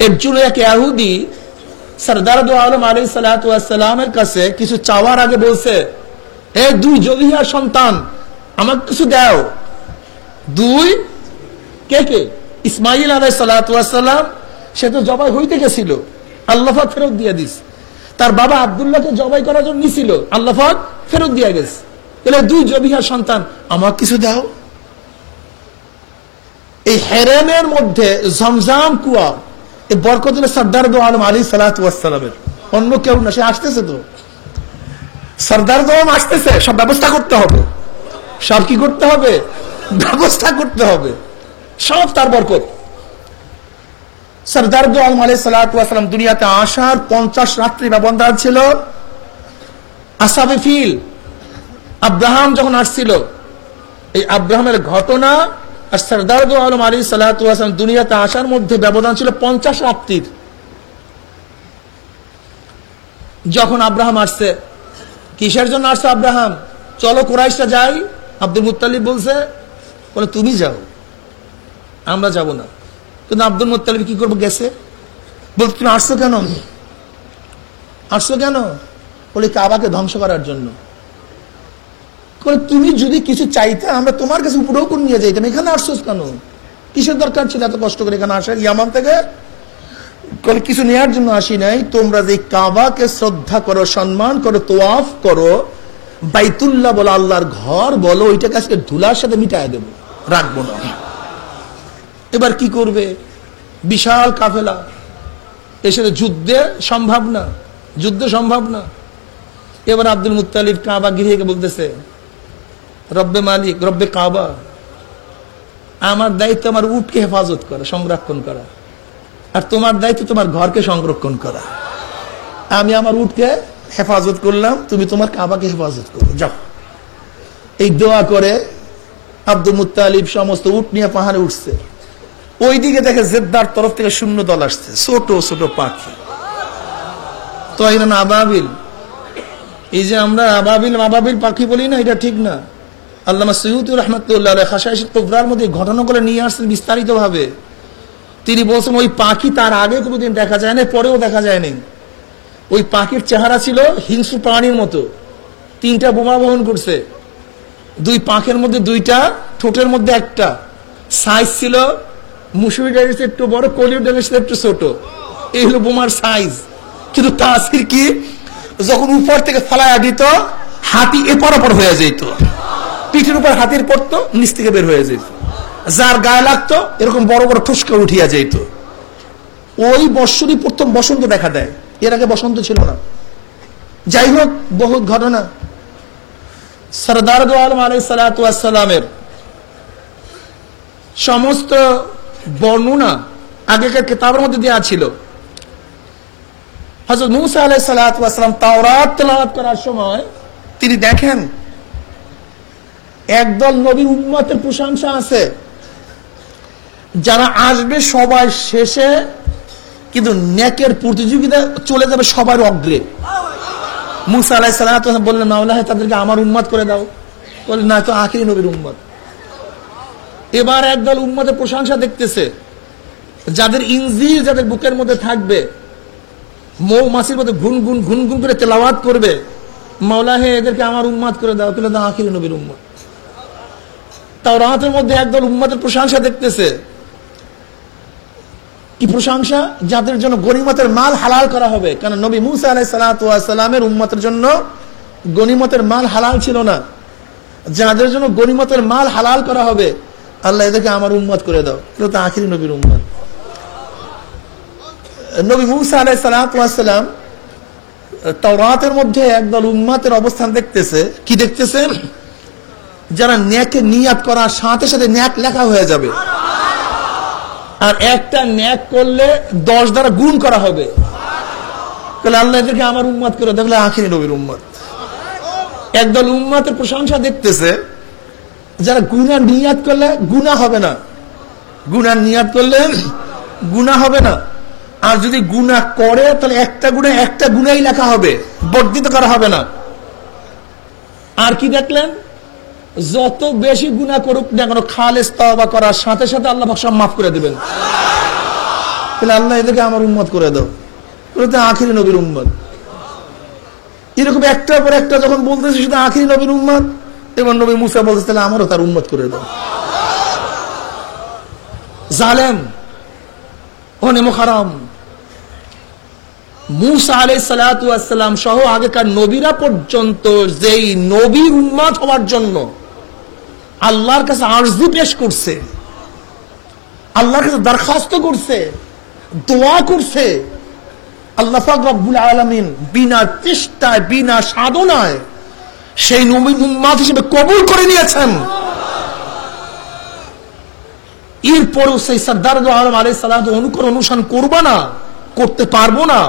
এর জন্য এক ইহুদি সরদার দু আলম আলাইহিস সালাতু ওয়াস সালামের কাছে কিছু চাওয়ার আগে বলছে, হে 2 জবিহা সন্তান, আমাকে কিছু দাও। 2 কে? ইসমাইল আলাইহিস সালাতু ওয়াস সালাম, সে তো জবাই হইতে গেছিল, আল্লাহ পাক ফেরত দিয়ে দিস। তার বাবা আব্দুল্লাহকে জবাই করার জন্য নিছিল, আল্লাহ পাক ফেরত দিয়ে গেছে। এলে 2 জবিহা সন্তান, আমাকে কিছু দাও। এই হেরেমের মধ্যে জমজম কুয়া, এই বরকত হলো সরদার দু আলম আলাইহিস সালাতু ওয়াস সালামের, অন্য কেউ না। সে আসতেছে, তো সরদার দু আলম আসতেছে, সব ব্যবস্থা করতে হবে। সব কি করতে হবে? ব্যবস্থা করতে হবে, সব তার বরকত। সরদার দু আলম আলাইহিস সালাতু ওয়াস সালাম দুনিয়াতে আসার 50 রাত্রি ব্যবধান ছিল। আসহাবে ফিল, আব্রাহাম যখন আসছিল, এই আব্রাহামের ঘটনা আর সরদার দু আলম আলাইহিস সালাতু ওয়াস সালাম দুনিয়াতে আসার মধ্যে ব্যবধান ছিল 50 রাত্রির। যখন আব্রাহাম আসছে, কিসের জন্য আসছে আব্রাহাম? চলো কুরাইশরা যাই। আব্দুল মুত্তালিব বলছে, বলে তুমি যাও, আমরা যাব না। কিন্তু আব্দুল মুত্তালিব কি করবো? গেছে। বলতে তুমি আসছো কেন? আসছো কেন? বলে কাবাকে ধ্বংস করার জন্য। তুমি যদি কিছু চাইতে, আমরা তোমার কাছে উপরেও করে নিয়ে যাইতাম, এখানে আসছো কেন? কিসের দরকার ছিল এত কষ্ট করে এখানে আসা ইয়ামান থেকে? কিছু নেওয়ার জন্য আসি নাই, তোমরা যে কাবাকে শ্রদ্ধা করো, সম্মান করো, তোয়াফ করো, বাইতুল্লাহ বলো, আল্লাহর ঘর বলো, ওইটাকে আজকে ধুলার সাথে মিটায় দেবো, রাখবো না। এবার কি করবে? বিশাল কাফেলা এসে, যুদ্ধে সম্ভব না, যুদ্ধ সম্ভব না। এবার আব্দুল মুত্তালিব কাবা গৃহে বলতেছে, রব্বে মালিক, রব্বে কাবা, আমার দায়িত্ব আমার উটকে হেফাজত করা, সংরক্ষণ করা, আর তোমার দায়িত্ব তোমার ঘরকে সংরক্ষণ করা। আমি আমার উটকে হেফাজত করলাম, তুমি তোমার কাবাকে হেফাজত করো, যাও। এই দোয়া করে আব্দুল মুত্তালিব সমস্ত উট নিয়ে পাহাড়ে উঠছে। ওইদিকে দেখে জেদ্দার তরফ থেকে শূন্য দল আসছে, ছোট ছোট পাখি। তো এরা আবাবিল, এই যে আমরা আবাবিল পাখি বলি না, এটা ঠিক না। আল্লামা সৈয়দ রহমতুল্লাহ আলাইহি খাশাইশুত কুবরার মধ্যে ঘটনা করে নিয়ে আসছেন বিস্তারিত ভাবে। তিনি বলছেন, ওই পাখি তার আগে কোনোদিন দেখা যায় না, পরেও দেখা যায়নি। ওই পাখির চেহারা ছিল হিংস্র প্রাণীর মতো। 3টা বোমা বহন করছে, 2 পাখের মধ্যে 2টা, ঠোঁটের মধ্যে একটা। সাইজ ছিল মুসুরি ডালের চেয়ে একটু বড়, কলির ডালের চেয়ে একটু ছোট। এই হলো বোমার সাইজ। কিন্তু তাসির কি, যখন উপর থেকে ফালায়া দিত, হাতি এপার ওপর হয়ে যেত, পিঠের উপর হাতির পড়তো, নিচ থেকে বের হয়ে যেত। যার গায়ে লাগতো এরকম বড় বড় ঠুসকা উঠিয়া যেত। ওই বৎসরই প্রথম বসন্ত দেখা দেয়, এর আগে বসন্ত ছিল না। যাই হোক, বহুত ঘটনা। সরদার দু আলম আলাইহিস সালাতু ওয়াস সালামের সমস্ত বর্ণনা আগেকার কিতাবের মধ্যে দেওয়া ছিল। হযরত মূসা আলাইহিস সালাতু ওয়াস সালাম তাওরাত তেলাওয়াত করার সময় তিনি দেখেন একদল নবীর উম্মতের প্রশংসা আছে, যারা আসবে সবাই শেষে, কিন্তু নেকের প্রতিযোগিতা চলে যাবে সবার অগ্রে। মূসা আলাইহিস সালাতু ওয়াস সালাম বললেন, মাওলা, তাদেরকে আমার উম্মত করে দাও। বললেন, না, তো আখিরি নবীর উম্মত। এবার একদল উম্মতের প্রশংসা দেখতেছে, যাদের ইনজিল যাদের বুকের মধ্যে থাকবে, মৌমাছির মধ্যে ঘুনগুন ঘুনগুন করে তেলাওয়াত করবে, মাওলা হে, এদেরকে আমার উম্মত করে দাও। তাহলে আখিরি নবীর উম্মত। তাওরাতের মধ্যে একদল উম্মতের প্রশংসা দেখতেছে। কি প্রশংসা? যাদের জন্য গনিমতের মাল হালাল করা হবে। কারণ নবী মূসা আলাইহিস সালাতু ওয়াস সালামের উম্মতের জন্য গনিমতের মাল হালাল ছিল না। যাদের জন্য গনিমতের মাল হালাল করা হবে, আল্লাহ এদেরকে আমার উম্মত করে দাও। এটা তো আখিরি নবীর উম্মত। নবী মূসা আলাইহিস সালাতু ওয়াস সালাম তাওরাতের মধ্যে একদল উম্মতের অবস্থান দেখতেছে। কি দেখতেছেন? যারা নেকে নিয়াত করার সাথে সাথে নেক লেখা হয়ে যাবে, আর একটা নেক করলে 10 দ্বারা গুণ করা হবে। তাহলে আল্লাহ এদেরকে আমার উম্মত করে, দেখলে আখিরি নবীর উম্মত। একদল উম্মতের প্রশংসা দেখতেছে, যারা গুনাহ নিয়াত করলে গুনাহ হবে না, গুনাহ নিয়াত করলে গুনাহ হবে না। আর যদি গুনাহ করে তাহলে একটা গুনাহই লেখা হবে, বর্ধিত করা হবে না। আর কি দেখলেন, যত বেশি গুনাহ করুক না কেন খালেস তওবা করার সাথে সাথে আল্লাহ পাক সব মাফ করে দিবেন। তাহলে আল্লাহ এদেরকে আমার উম্মত করে দাও, তো আখিরি নবীর উম্মত। এরকম একটার পর একটা যখন বলতেছে শুধু আখিরি নবীর উম্মত, এবং নবী মুসা বলতেছে তাহলে আমারও তার উম্মত করে দাও। জালেম ও নেমখারাম মুসা আলাইহিস সালাতু ওয়াস সালাম সহ আগেকার নবীরা পর্যন্ত যেই নবীর উম্মত হওয়ার জন্য আল্লাহর কাছে আরজি পেশ করছে, আল্লাহর কাছে দরখাস্ত করছে, দোয়া করছে, আল্লাহ পাক রব্বুল আলামিন বিনা চেষ্টায় বিনা সাধনায় সেই নবীর উম্মত হিসেবে কবুল করে নিয়েছেন। এরপরেও সেই সরদার দু আলম আলাইহিস সালাম অনুকরণ অনুসরণ করবা না, করতে পারবো না,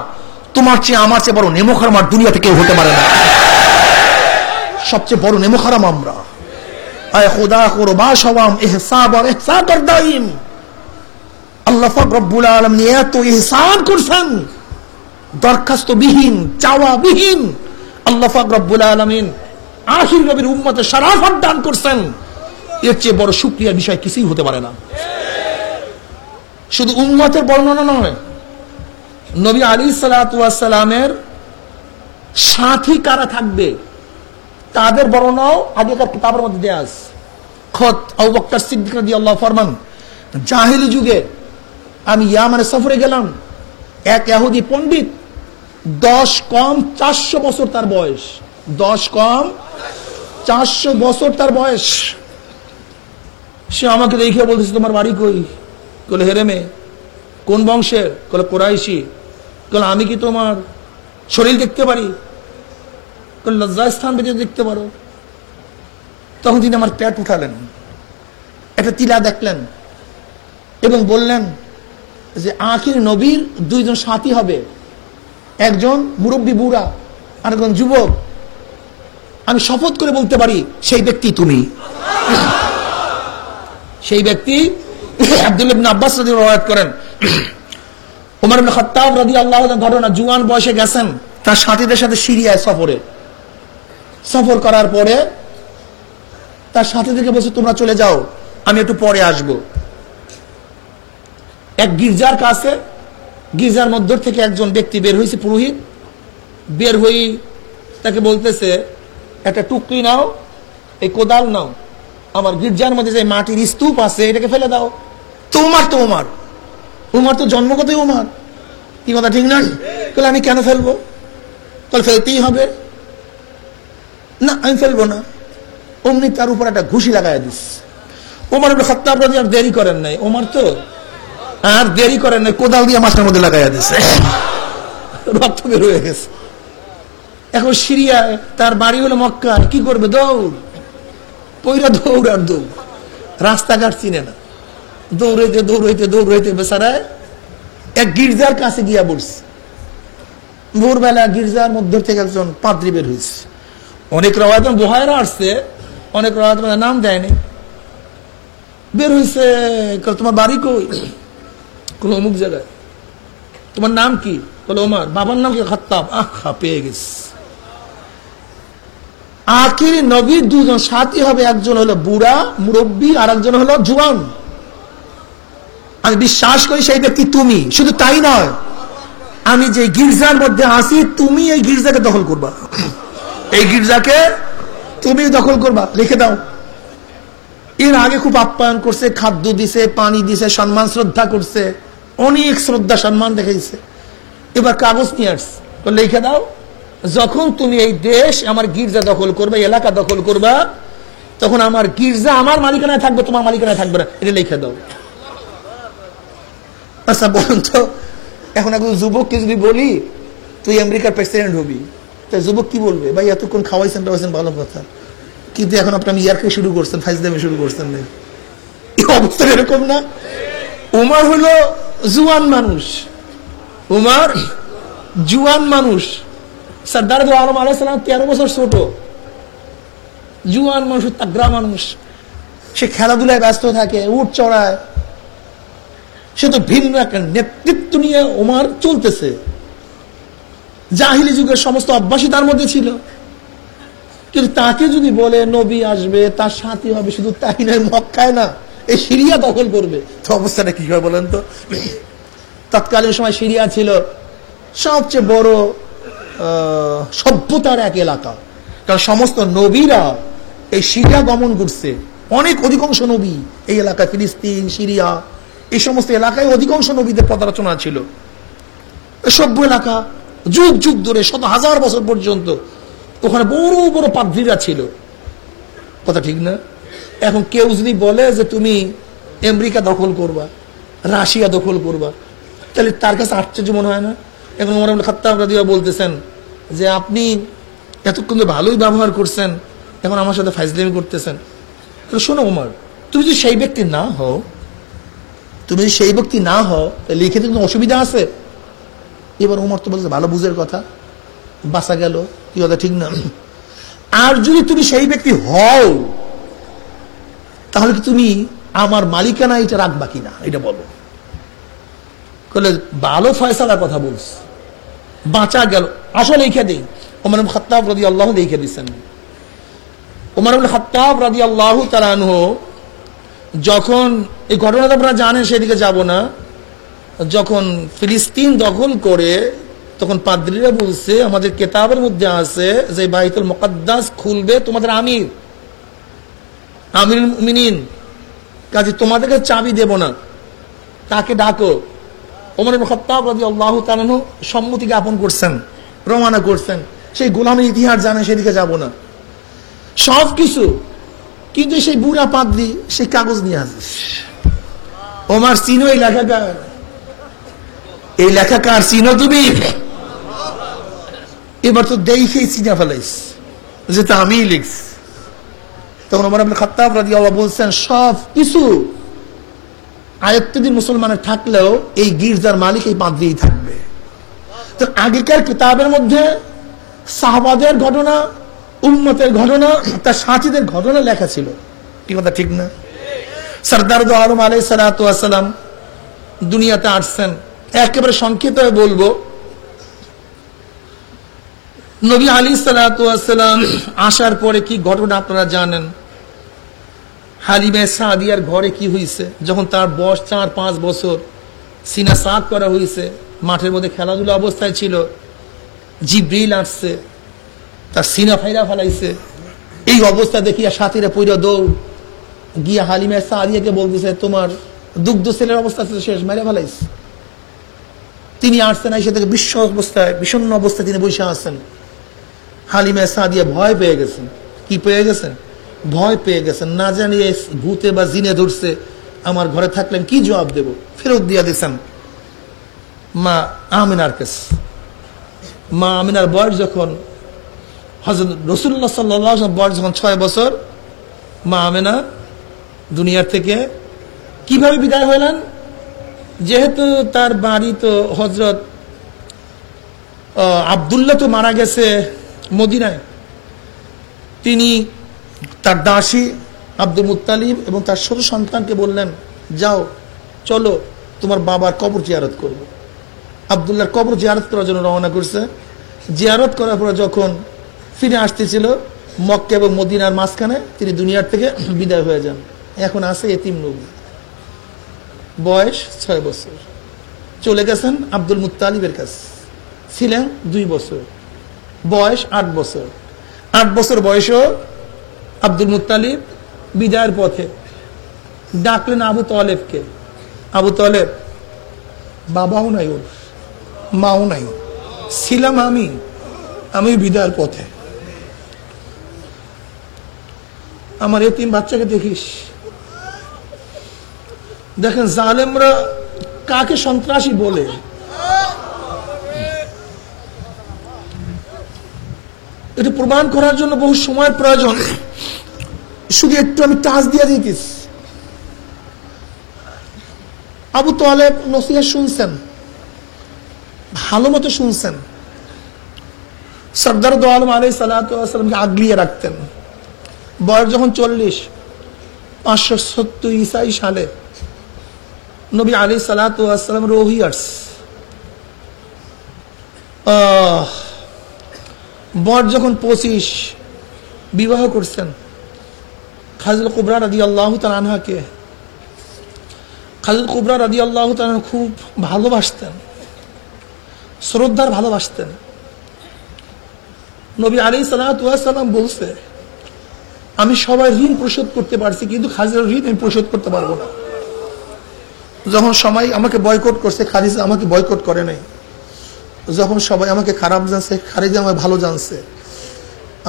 তোমার চেয়ে আমার চেয়ে বড় নেমখারাম আর দুনিয়াতে কেউ হতে পারে না। সবচেয়ে বড় নেমখারাম আমরা। আয় খোদা কুরবাশ হওয়াম ইহসাব আর ইহসান কর দাইম। আল্লাহ পাক রব্বুল আলামিন এত ইহসান করছেন, দরখাস্ত বিহীন, চাওয়া বিহীন আল্লাহ পাক রব্বুল আলামিন আখির নবীর উম্মতে শরাফত দান করছেন। এর চেয়ে বড় শুকরিয়ার বিষয় কিছুই হতে পারে না। শুধু উম্মতের বর্ণনা নয়, নবী আলাইহিস সালাতু ওয়াস সালামের সাথী কারা থাকবে তাদের বর্ণনাও আগেকার কিতাবের মধ্যে দেয়া আছে। খত আবু বকর সিদ্দিক রাদিয়াল্লাহু ফরমান, জাহেলি যুগে আমি ইয়ামানে সফরে গেলাম, এক ইহুদি পণ্ডিত, 10 কম 400 বছর তার বয়স, 10 কম 400 বছর তার বয়স। সে আমাকে দেখে বলতেছে তোমার বাড়ি কই? বলে হেরেমে। কোন বংশের? বলে কুরাইশি। বলে আমি কি তোমার শরীর দেখতে পারি? বলে লজ্জাস্থান বেঁধে দেখতে পারো। তখন তিনি আমার পেট উঠালেন, একটা তিলা দেখলেন এবং বললেন যে আখির নবীর 2 জন সাথী হবে, একজন মুরব্বী বুড়া আর একজন যুবক। আমি শপথ করে বলতে পারি সেই ব্যক্তি তুমি। সেই ব্যক্তি আব্দুল্লাহ ইবনে আব্বাস রাদিয়াল্লাহু আনহু রাওয়ায়াত করেন, ওমর ইবনে খাত্তাব রাদিয়াল্লাহু আনহু ঘটনা, জুয়ান বয়সে গেছেন তার সাথীদের সাথে সিরিয়ায় সফর করার পরে তার সাথীদেরকে বলছে তোমরা চলে যাও, আমি একটু পরে আসব। এক গির্জার কাছে, গির্জার মধ্য থেকে একজন ব্যক্তি বের হয়েছে, পুরোহিত বের হয়ে তাকে বলতেছে একটা টুকরি নাও, এই কোদাল নাও, আমার গির্জার মধ্যে যে মাটির স্তূপ আছে এটাকে ফেলে দাও। উমার তো জন্মগতই উমার, কি কথা ঠিক না? তাহলে আমি কেন ফেলবো? তাহলে ফেলতেই হবে না, আমি ফেলবো না। অমনি তার উপর একটা ঘুষি লাগাই দিস। ওমর ইবনে খাত্তাব রাদিয়াল্লাহু আনহু দেরি করেন নাই, ওমর তো আর দেরি করেন নাই, কোদাল দিয়ে মাথার মধ্যে লাগাইয়া দিছে, রক্ত বের হয়ে গেছে। এখন সিরিয়ায়, তার বাড়ি হলো মক্কা, কি করবে? দৌড়, পয়রা দৌড় আর দৌড়, রাস্তাঘাট চিনে না, দৌড়াইতে বেচারায় এক গির্জার কাছে গিয়া বলছে। ভোরবেলা গির্জার মধ্য থেকে একজন পাদ্রী বের হয়েছে। অনেক রাওয়ায়াতে বুহাইরা আসছে, অনেক রাওয়ায়াতে নাম দেয়নি। বের হয়েছে, তোমার বাড়ি কই? কোন অমুক জায়গায়। তোমার নাম কি? বলে ওমর। বাবার নাম কি? খাত্তাব। আহা, পেয়ে গেছে। আখির নবীর 2 জন সাথী হবে, একজন হলো বুড়া মুরব্বী আর একজন হলো জুয়ান। আমি বিশ্বাস করি সেই ব্যক্তি তুমি। শুধু তাই নয়, আমি যে গির্জার মধ্যে আসি, তুমি এই গির্জাকে দখল করবা, এই গির্জাকে তুমি দখল করবা, লিখে দাও। এর আগে খুব আপ্যায়ন করছে, খাদ্য দিছে, পানি দিছে, সম্মান শ্রদ্ধা করছে, অনেক শ্রদ্ধা সম্মান দেখাইছে। এবার কাগজ নিয়ে আসছে, লিখে দাও, যখন তুমি এই দেশ আমার গির্জা দখল করবে, এলাকা দখল করবা, তখন আমার গির্জা আমার মালিকানায় থাকবে, তোমার মালিকানায় থাকবে না, এটা লিখে দাও। আচ্ছা বলুন তো, এখন একজন যুবককে যদি বলি তুই আমেরিকার প্রেসিডেন্ট হবি, তাই যুবক কি বলবে? ভাই এতক্ষণ খাওয়াইছেন টাওয়াইছেন ভালো কথা, কিন্তু এখন আপনি ইয়ারকে শুরু করছেন, ফাইজলামি শুরু করছেন। অবস্থা এরকম না? উমর হলো জুয়ান মানুষ, উমর জুয়ান মানুষ। সরদার দু আলম আলাইহিস সালাম 13 বছর ছোট, জুয়ান মানুষ, তাগড়া মানুষ। সে খেলাধুলায় ব্যস্ত থাকে, উট চড়ায়, সে তো ভিন্ন একটা নেতৃত্ব নিয়ে ওমর চলতেছে। জাহিলি যুগের সমস্ত অভ্যাসই তার মধ্যে ছিল, কিন্তু তাকে যদি বলে নবী আসবে, তার সাথী হবে, শুধু তাই নয়, মক্কায় না, এই সিরিয়া দখল করবে, তো অবস্থাটা কি হয় বলেন তো? তৎকালীন সময় সিরিয়া ছিল সবচেয়ে বড় সভ্যতার এক এলাকা, কারণ সমস্ত নবীরা এই সিরিয়া গমন করছে। অনেক অধিকাংশ নবী এই এলাকায়, ফিলিস্তিন, সিরিয়া, এই সমস্ত এলাকায় অধিকাংশ নবীদের পদার্চনা ছিল। সভ্য এলাকা, যুগ যুগ ধরে, শত হাজার বছর পর্যন্ত ওখানে বড় বড় পাদ্রীরা ছিল। কথা ঠিক না? এখন কেউ যদি বলে যে তুমি আমেরিকা দখল করবা, রাশিয়া দখল করবা, তাহলে তার কাছে আশ্চর্য মনে হয় না? এখন ওমর ইবনে খাত্তাব রাদিয়াল্লাহু বলতেছেন যে আপনি এতক্ষণ তো ভালোই ব্যবহার করছেন, এখন আমার সাথে ফাইজলামি করতেছেন। শোনো ওমর, তুমি যদি সেই ব্যক্তি না হও, লিখে দিতে কোনো অসুবিধা আছে? এবার ওমর তো বলছে ভালো বুঝের কথা, বাঁচা গেল, কি কথা ঠিক না? আর যদি তুমি সেই ব্যক্তি হও, তাহলে কি তুমি আমার মালিকানা এটা রাখবা কিনা, এটা বলো। ভালো ফয়সালার কথা বলছ, বাঁচা গেল। আসলে লিখে দিই, ওমর ইবনে খাত্তাব রাদিয়াল্লাহু লিখে দিয়েছেন। ওমর ইবনে খাত্তাব রাদিয়াল্লাহু তাআলা আনহু যখন, এই ঘটনাটা আপনারা জানেন, সেদিকে যাব না, যখন ফিলিস্তিন দখল করে, তখন পাদ্রীরা বলছে আমাদের কিতাবের মধ্যে আছে যে বাইতুল মুকাদ্দাস খুলবে তোমাদের আমিরুল মুমিনিন, কাজে তোমাদেরকে চাবি দেব না, তাকে ডাকো। ওমর ইবনে খাত্তাব রাদিয়াল্লাহু তাআলা আনহু সম্মতি জ্ঞাপন করছেন, রওনা করছেন। সেই গোলামের ইতিহাস জানেন, সেদিকে যাব না, সব কিছু। কিন্তু সেই বুড়া পাদ্রী সেই কাগজ নিয়ে আসে। ওমর চিনো এই লেখাকার চিনো তুমি? এবার তো দেখেই চিনা ফেলাইস যে তা আমি লিখছি। তখন ওমর ইবনে খাত্তাব রাদিয়াল্লাহু বলছেন সব কিছু আয়ত্তাধীন মুসলমানের থাকলেও এই গির্জার মালিক এই পাদ্রীই থাকবে। তো আগেকার কিতাবের মধ্যে সাহাবাদের ঘটনা, উম্মতের ঘটনা, তার সাথীদের ঘটনা লেখা ছিল, কি কথা ঠিক না? সরদার দো আলম আলাইহিস সালাতু ওয়াস সালাম দুনিয়াতে আসছেন। একেবারে সংক্ষেপে বলবো, নবী আলাইহিস সালাতু ওয়াস সালাম আসার পরে কি ঘটনা আপনারা জানেন। হালিমা সাদিয়ার ঘরে কি হয়েছে, যখন তার বয়স 4-5 বছর, সিনা সাদ করা হয়েছে, মাঠের মধ্যে খেলাধুলা অবস্থায় ছিল, জিবরিল আসছে, তার সিনা ফাইরা ফেলাইছে। এই অবস্থা দেখিয়া সাথীরা পইরা দৌড় গিয়া হালিমা সাদিয়াকে বলতেছে তোমার দুগ্ধ ছেলের অবস্থা শেষ, মেরে ফেলাইছে। তিনি আসছেন, এসে থেকে বিষণ্ণ অবস্থায় তিনি বসে আছেন। হালিমা সাদিয়া ভয় পেয়ে গেছেন। কি পেয়ে গেছেন? ভয় পেয়ে গেছেন। না জানি ভূতে বা জিনে ধরছে, আমার ঘরে থাকলেন কি জবাব দেব? ফেরত দিয়া দিয়েছেন মা আমিনার কাছে। মা আমিনার বয়স যখন, হযরত রাসূলুল্লাহ সাল্লাল্লাহু আলাইহি ওয়াসাল্লাম বয়স যখন 6 বছর, মা আমিনা দুনিয়ার থেকে কিভাবে বিদায় হলেন? যেহেতু তার বাড়ি তো হযরত আব্দুল্লাহ তো মারা গেছে মদিনায়, তিনি তার দাসী আব্দুল মুত্তালিব এবং তার ছোট সন্তানকে বললেন যাও চলো তোমার বাবার কবর জিয়ারত করব। আব্দুল্লাহর কবর জিয়ারত করার জন্য রওনা করছে। জিয়ারত করার পরে যখন ফিরে আসতেছিল, মক্কা এবং মদিনার মাঝখানে তিনি দুনিয়ার থেকে বিদায় হয়ে যান। এখন আছে এতিম নবী, বয়স 6 বছর, চলে গেছেন আব্দুল মুত্তালিবের কাছে, ছিলেন 2 বছর, বয়স 8 বছর। 8 বছর বয়সও আব্দুল মুত্তালিব বিদায়ের পথে ডাকলেন আবু তালেবকে। আবু তালেব, বাবাও নাই ওর, মাও নাই, ছিলাম আমি বিদায়ের পথে, আমার এতিম বাচ্চাকে দেখিস। দেখেন জালেমরা কাকে সন্ত্রাসী বলে। এটা প্রমাণ করার জন্য বহু সময়ের প্রয়োজন, শুধু একটু আমি টাচ দিয়ে দিতেছি। আবু তালেব নসিহত শুনছেন, ভালো মতো শুনছেন। সরদার দো আলম আলাইহিস সালাতু ওয়াস সালামকে আগলিয়ে রাখতেন। বয়স যখন 40, 570 ঈসাই সালে নবী আলাইহিস সালাতু ওয়াস সালাম রোহি আসছে। বর যখন 25 বিবাহ করছেন খাদিজা কুবরা রাদিয়াল্লাহু তাআলা আনহাকে। খাদিজা কুবরা রাদিয়াল্লাহু তাআলা খুব ভালোবাসতেন, শ্রদ্ধার ভালোবাসতেন। নবী আলাইহিস সালাতু ওয়াস সালাম বলছে, আমি সবাই ঋণ পরিশোধ করতে পারছি, কিন্তু খাদিজার ঋণ আমি পরিশোধ করতে পারবো না। যখন সবাই আমাকে বয়কট করছে, খাদিজা আমাকে বয়কট করে নাই। যখন সবাই আমাকে খারাপ জানছে, খাদিজা আমাকে ভালো জানছে।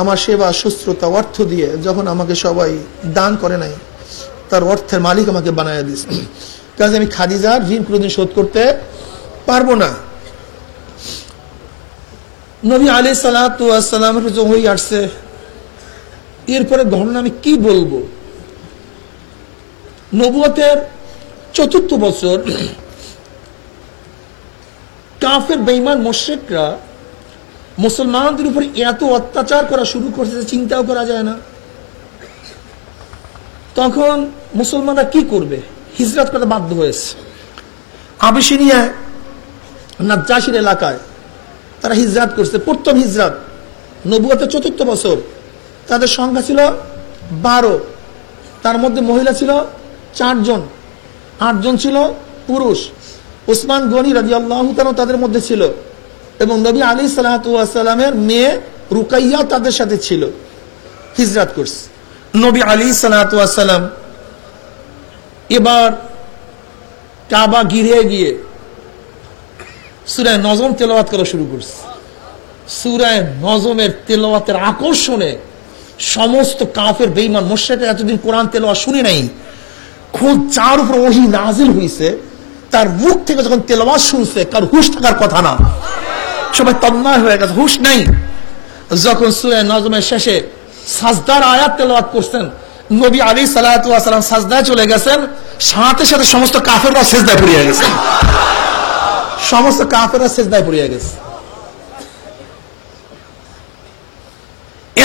আমার সেবা শুশ্রূষা অর্থ দিয়ে যখন আমাকে সবাই দান করে নাই, তার অর্থের মালিক আমাকে বানায় দিয়েছে। কাজে আমি খাদিজার ঋণ কোনোদিন শোধ করতে পারবো না। নবী আলাইহিস সালাতু ওয়াস সালামের ওহী আসছে। এরপরে ঘটনা আমি কি বলবো। নবুয়তের ৪র্থ বছর কাফের বেঈমান মুশরিকরা মুসলমানদের উপর এত অত্যাচার করা শুরু করছে যে চিন্তাও করা যায় না। তখন মুসলমানরা কি করবে? হিজরত করতে বাধ্য হয়েছে। আবিসিনিয়ায় নাজ্জাশীর এলাকায় তারা হিজরত করছে, প্রথম হিজরত নবুয়তের ৪র্থ বছর। তাদের সংখ্যা ছিল 12, তার মধ্যে মহিলা ছিল 4 জন, 8 জন ছিল পুরুষ। উসমান গনি রাদিয়াল্লাহু তাআলা তাদের মধ্যে ছিল, এবং নবী আলাইহিস সালাতু ওয়াস সালামের মেয়ে রুকাইয়া তাদের সাথে ছিল। হিজরত করছে। নবী আলাইহিস সালাতু ওয়াস সালাম এবার কাবা ঘিরে গিয়ে সূরা নজম তেলাওয়াত করা শুরু করছে। সূরা নজমের তেলাওয়াতের আকর্ষণে সমস্ত কাফের বেঈমান মুশরিকরা এতদিন কোরআন তেলাওয়াত শুনে নাই, খুব যার উপর ওহী নাজিল হইছে তার মুখ থেকে যখন তেলাওয়াত শুনছে, কার হুঁশ থাকার কথা না, সবাই তন্ময় হয়ে গেছে, হুঁশ নাই। যখন সূরা নজমের শেষে সাজদার আয়াত তেলাওয়াত করছেন, নবী আলাইহিস সালাতু ওয়াস সালাম সাজদায় চলে গেছেন, সাথে সাথে সমস্ত কাফেররা সিজদায় পড়ে গেছে। সমস্ত কাফেররা সিজদায় পড়ে গেছে।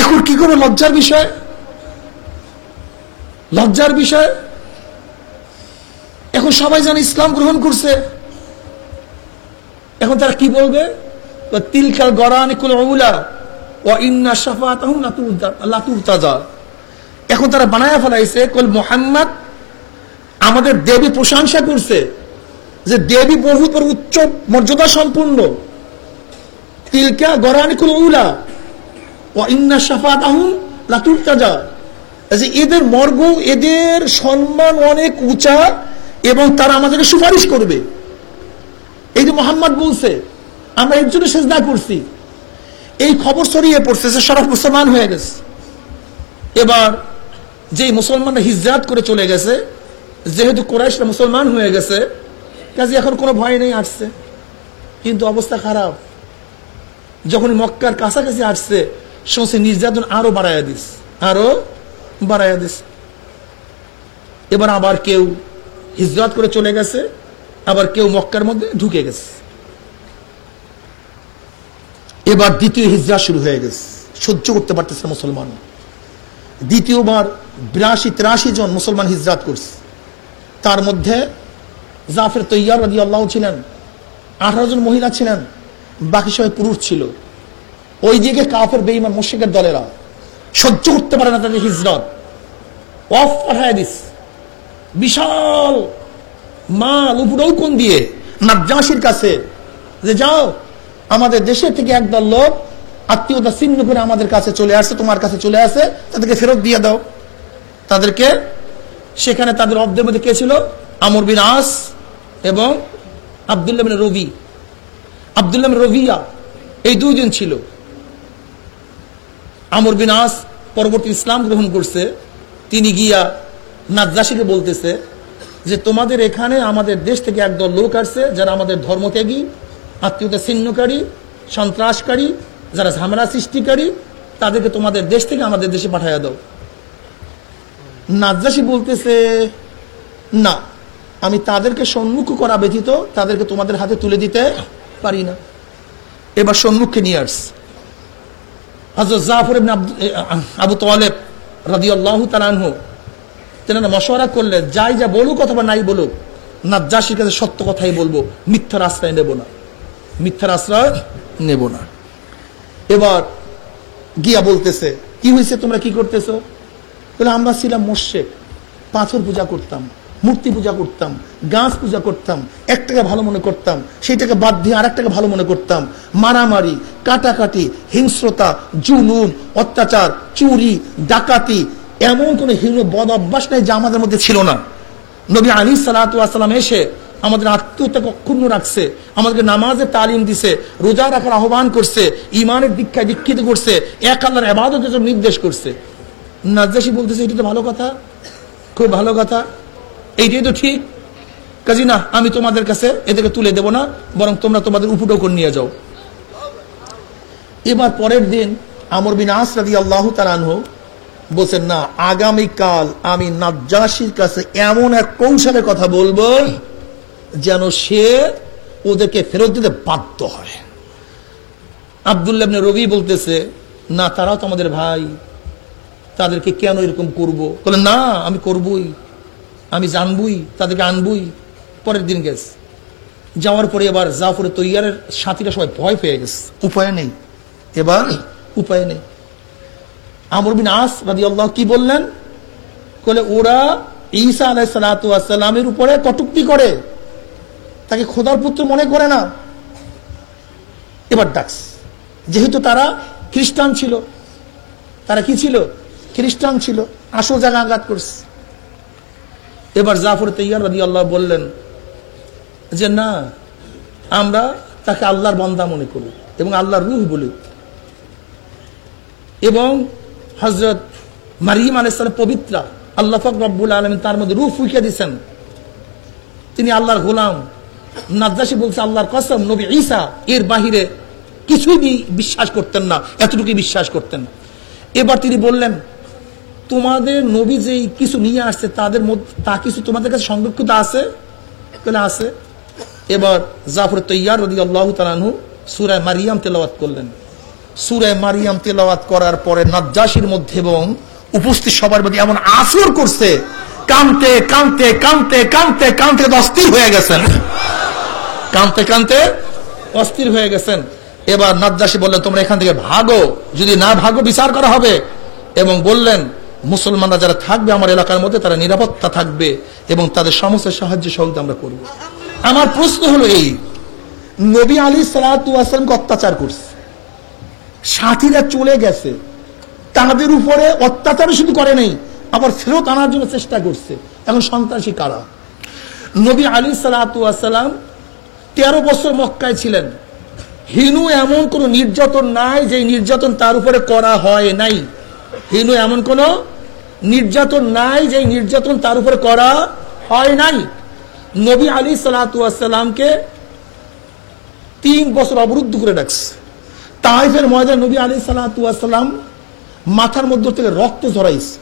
এখন কি করে? লজ্জার বিষয়, লজ্জার বিষয়। এখন সবাই জানে ইসলাম গ্রহণ করছে, এখন তারা কি বলবে? তিলকাল গরানিকুল উলা ওয়া ইন্না শাফাআতাহুম লা তুরতাজা। এখন তারা বানায়া ফেলাইছে কল মুহাম্মদ আমাদের দেবী প্রশংসা করছে যে দেবী বহুত উচ্চ মর্যাদা সম্পন্ন। তিলকা গরানিকুল উলা ওয়া ইন্না শাফাআতাহুম লা তুরতাজা, যে এদের মর্গ, এদের সম্মান অনেক উঁচা এবং তারা আমাদেরকে সুপারিশ করবে। এই যে মুহাম্মদ বলছে, আমরা এর জন্য সিজদা করছি। এই খবর ছড়িয়ে পড়ছে যে সারা মুসলমান হয়ে গেছে। এবার যে মুসলমানরা হিজরত করে চলে গেছে, যেহেতু কুরাইশরা মুসলমান হয়ে গেছে, কাজে এখন কোনো ভয় নেই, আসছে। কিন্তু অবস্থা খারাপ। যখন মক্কার কাছাকাছি আসছে, শুনছে নির্যাতন আরো বাড়াইয়া দিস, আরো বাড়াইয়া দিস। এবার আবার কেউ হিজরত করে চলে গেছে, আবার কেউ মক্কার মধ্যে ঢুকে গেছে। এবার দ্বিতীয় হিজরত শুরু হয়ে গেছে, সহ্য করতে পারতেছে মুসলমান। দ্বিতীয়বার 82-83 জন মুসলমান হিজরত করছে। তার মধ্যে জাফর তৈয়ার রাদিয়াল্লাহু ছিলেন, 18 জন মহিলা ছিলেন, বাকি সবাই পুরুষ ছিল। ওই দিকে কাফের বেঈমান মুশরিকের দলেরা সহ্য করতে পারে না তাদের হিজরত, অফ পাঠায় দিস। বিশাল মাল উপরৌকন দিয়ে নাজ্জাশীর কাছে যে যাও, আমাদের দেশের থেকে একদল লোক আত্মীয়তা ছিন্ন করে আমাদের কাছে চলে আসছে, তোমার কাছে চলে আসে, তাদেরকে ফেরত দিয়ে দাও। তাদেরকে সেখানে তাদের অব্দের মধ্যে কে ছিল? আমর বিন আস এবং আব্দুল্লাহ বিন রবি, আব্দুল্লাহ বিন রবিয়া, এই 2 জন ছিল। আমর বিন আস পরবর্তী ইসলাম গ্রহণ করছে। তিনি গিয়া নাজ্জাশীকে বলতেছে যে তোমাদের এখানে আমাদের দেশ থেকে একদল লোক আসছে, যারা আমাদের ধর্মত্যাগী, আত্মীয়তা ছিন্নকারী, সন্ত্রাসকারী, যারা ঝামেলা সৃষ্টিকারী, তাদেরকে তোমাদের দেশ থেকে আমাদের দেশে পাঠাইয়া দাও। নাজ্জাশী বলতেছে না, আমি তাদেরকে সম্মুখ করা ব্যতীত তাদেরকে তোমাদের হাতে তুলে দিতে পারি না। এবার সম্মুখে নিয়ে আসছে। হযরত জাফর ইবনে আবু তালেব রাদিয়াল্লাহু তাআলা আনহু তেনারা মশওয়ারা করলেন, যাই যা বলুক অথবা নাই বলুক, নাজ্জাশীর কাছে সত্য কথাই বলবো, মিথ্যার আশ্রয় নেব না, মিথ্যার আশ্রয় নেব না। এবার গিয়া বলতেছে, কি হয়েছে, তোমরা কি করতেছো? বলে আমরা ছিলাম মুশরিক, পাথর পূজা করতাম, মূর্তি পূজা করতাম, গাছ পূজা করতাম, একটাকে ভালো মনে করতাম, সেইটাকে বাদ দিয়ে আর একটাকে ভালো মনে করতাম, মারামারি, কাটাকাটি, হিংস্রতা, জুলুম, অত্যাচার, চুরি, ডাকাতি, এমন কোন হীন বদ অভ্যাস নেই যা আমাদের মধ্যে ছিল না। নবী আলী সাল্লাতু ওয়াস সালাম এসে আমাদের আত্মীয়তাকে অক্ষুণ্ণ রাখছে, আমাদেরকে নামাজের তালিম দিছে, রোজা রাখার আহ্বান করছে, ইমানের দীক্ষায় দীক্ষিত করছে, এক আল্লাহর ইবাদতের জন্য নির্দেশ করছে। নাজ্জাশী বলতেছে এটা তো ভালো কথা, খুব ভালো কথা, এইটাই তো ঠিক, কাজী না, আমি তোমাদের কাছে এদেরকে তুলে দেব না, বরং তোমরা তোমাদের উপটক নিয়ে যাও। এবার পরের দিন আমর বিন আস রাদিয়াল্লাহু তাআলা আনহু বলছেন, না, আগামীকাল আমি নাজ্জাশীর কাছে এমন এক কৌশলের কথা বলবো যেন সে ওদেরকে ফেরত দিতে বাধ্য হয়। আব্দুল্লাহ ইবনে রবি বলতেছে, না, তারাও তো আমাদের ভাই, তাদেরকে কেন এরকম করবো? বলে, না, আমি করবই, আমি জানবই, তাদেরকে আনবই। পরের দিন গেছে, যাওয়ার পরে এবার জাফর তৈয়ারের সাথীরা সবাই ভয় পেয়ে গেছে, উপায় নেই, এবার উপায় নেই। আমর বিন আস রাদিয়াল্লাহু কি বললেন? বলে, ওরা ঈসা আলাইহিস সালাতু ওয়াস সালামের উপরে কটূক্তি করে, তাকে খোদার পুত্র মনে করে না। এবার ডাকস, যেহেতু তারা খ্রিস্টান ছিল, তারা কি ছিল? খ্রিস্টান ছিল, আসল জায়গা আঘাত করছে। এবার জাফর তৈয়ার রাদিয়াল্লাহু বললেন যে, না, আমরা তাকে আল্লাহর বান্দা মনে করি এবং আল্লাহর রূহ বলি, এবং হযরত মারিয়াম আলাইহিস সালাম পবিত্রা, আল্লাহ পাক রব্বুল আলামিন তার মধ্যে রূহ ফুঁকে দিয়েছেন, তিনি আল্লাহর গোলাম। নাজ্জাশী বলছে, আল্লাহর কসম, নবী ঈসা এর বাহিরে কিছুই বিশ্বাস করতেন না, এতটুকু বিশ্বাস করতেন। এবার তিনি বললেন, তোমাদের নবী যে কিছু নিয়ে আসছে তাদের মধ্যে তা কিছু তোমাদের কাছে সংরক্ষিত আছে? বলে, আছে। এবার জাফর তৈয়ার রাদিয়াল্লাহু তাআলা আনহু সূরা মারিয়াম তেলাওয়াত করলেন। সূরা মারিয়াম তেলাওয়াত করার পরে নাজ্জাশীর মধ্যে এবং উপস্থিত সবার মধ্যে এমন আসর করছে, কানতে কানতে কানতে কানতে কানতে অস্থির হয়ে গেছেন, কানতে কানতে অস্থির হয়ে গেছেন। এবার নাজ্জাশী বললেন, তোমরা এখান থেকে ভাগো, যদি না ভাগো বিচার করা হবে। এবং বললেন, মুসলমানরা যারা থাকবে আমার এলাকার মধ্যে তারা নিরাপত্তা থাকবে এবং তাদের সমস্ত সাহায্য সহযোগিতা আমরা করব। আমার প্রশ্ন হলো এই, নবী আলাইহিস সালাতু ওয়াস সালামকে অত্যাচার করছে, সাথীরা চলে গেছে, তাদের উপরে অত্যাচার শুধু করে নাই, আবার ফেরত আনার জন্য চেষ্টা করছে। এখন সন্ত্রাসী কারা? নবী আলাইহিস সালাতু ওয়াস সালাম 13 বছর মক্কায় ছিলেন, হিনু এমন কোন নির্যাতন নাই যে নির্যাতন তার উপরে করা হয় নাই, হিনু এমন কোন নির্যাতন নাই যে নির্যাতন তার উপরে করা হয় নাই। নবী আলাইহিস সালাতু ওয়াস সালামকে 3 বছর অবরুদ্ধ করে রাখছে। তাইফের ময়দানে নবী আলাইহিস সালাতু ওয়াস সালাম মাথার মধ্য থেকে রক্ত ঝরাইছে।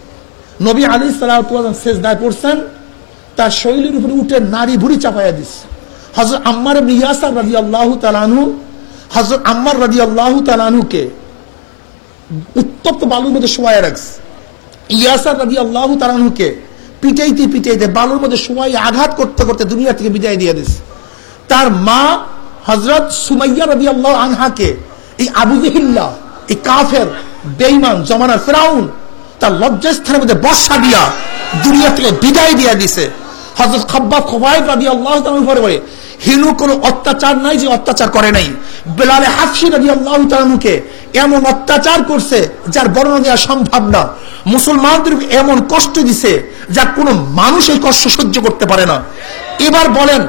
নবী আলাইহিস সালাতু ওয়াস সালাম সিজদায় পড়ছেন, তার শরীরের উপরে উঠে নারী ভুঁড়ি চাপাইয়া দিচ্ছে। হযরত আম্মার ইবনে ইয়াসার রাদিয়াল্লাহু তাআলা আনহু, হযরত আম্মার রাদিয়াল্লাহু তাআলা আনহুকে উত্তপ্ত বালুর মধ্যে শোয়ায় রাখছে। ইয়াসার রাদিয়াল্লাহু তাআলা আনহুকে পিটাইতে পিটাইতে বালুর মধ্যে শোয়াই আঘাত করতে করতে দুনিয়া থেকে বিদায় দিয়ে দিচ্ছে। তার মা হযরত সুমাইয়া রাদিয়াল্লাহু আনহাকে এই আবু জাহিল্লা, এই কাফের বেঈমান জমানার ফিরাউন তার লজ্জাস্থানের মধ্যে বর্ষা দিয়া দুনিয়া থেকে বিদায় দিয়ে দিছে। হযরত খাব্বাব খুবাইব রাদিয়াল্লাহু তাআলা পরে হিনু কোনো অত্যাচার নাই যে অত্যাচার করে নাই। বেলাল হাফসি রাদিয়াল্লাহু তাআলাকে এমন অত্যাচার করছে যার বর্ণনা দেওয়া সম্ভব না। মুসলমানদের এমন কষ্ট দিছে যা কোনো মানুষ এই কষ্ট সহ্য করতে পারে না। এবার বলেন,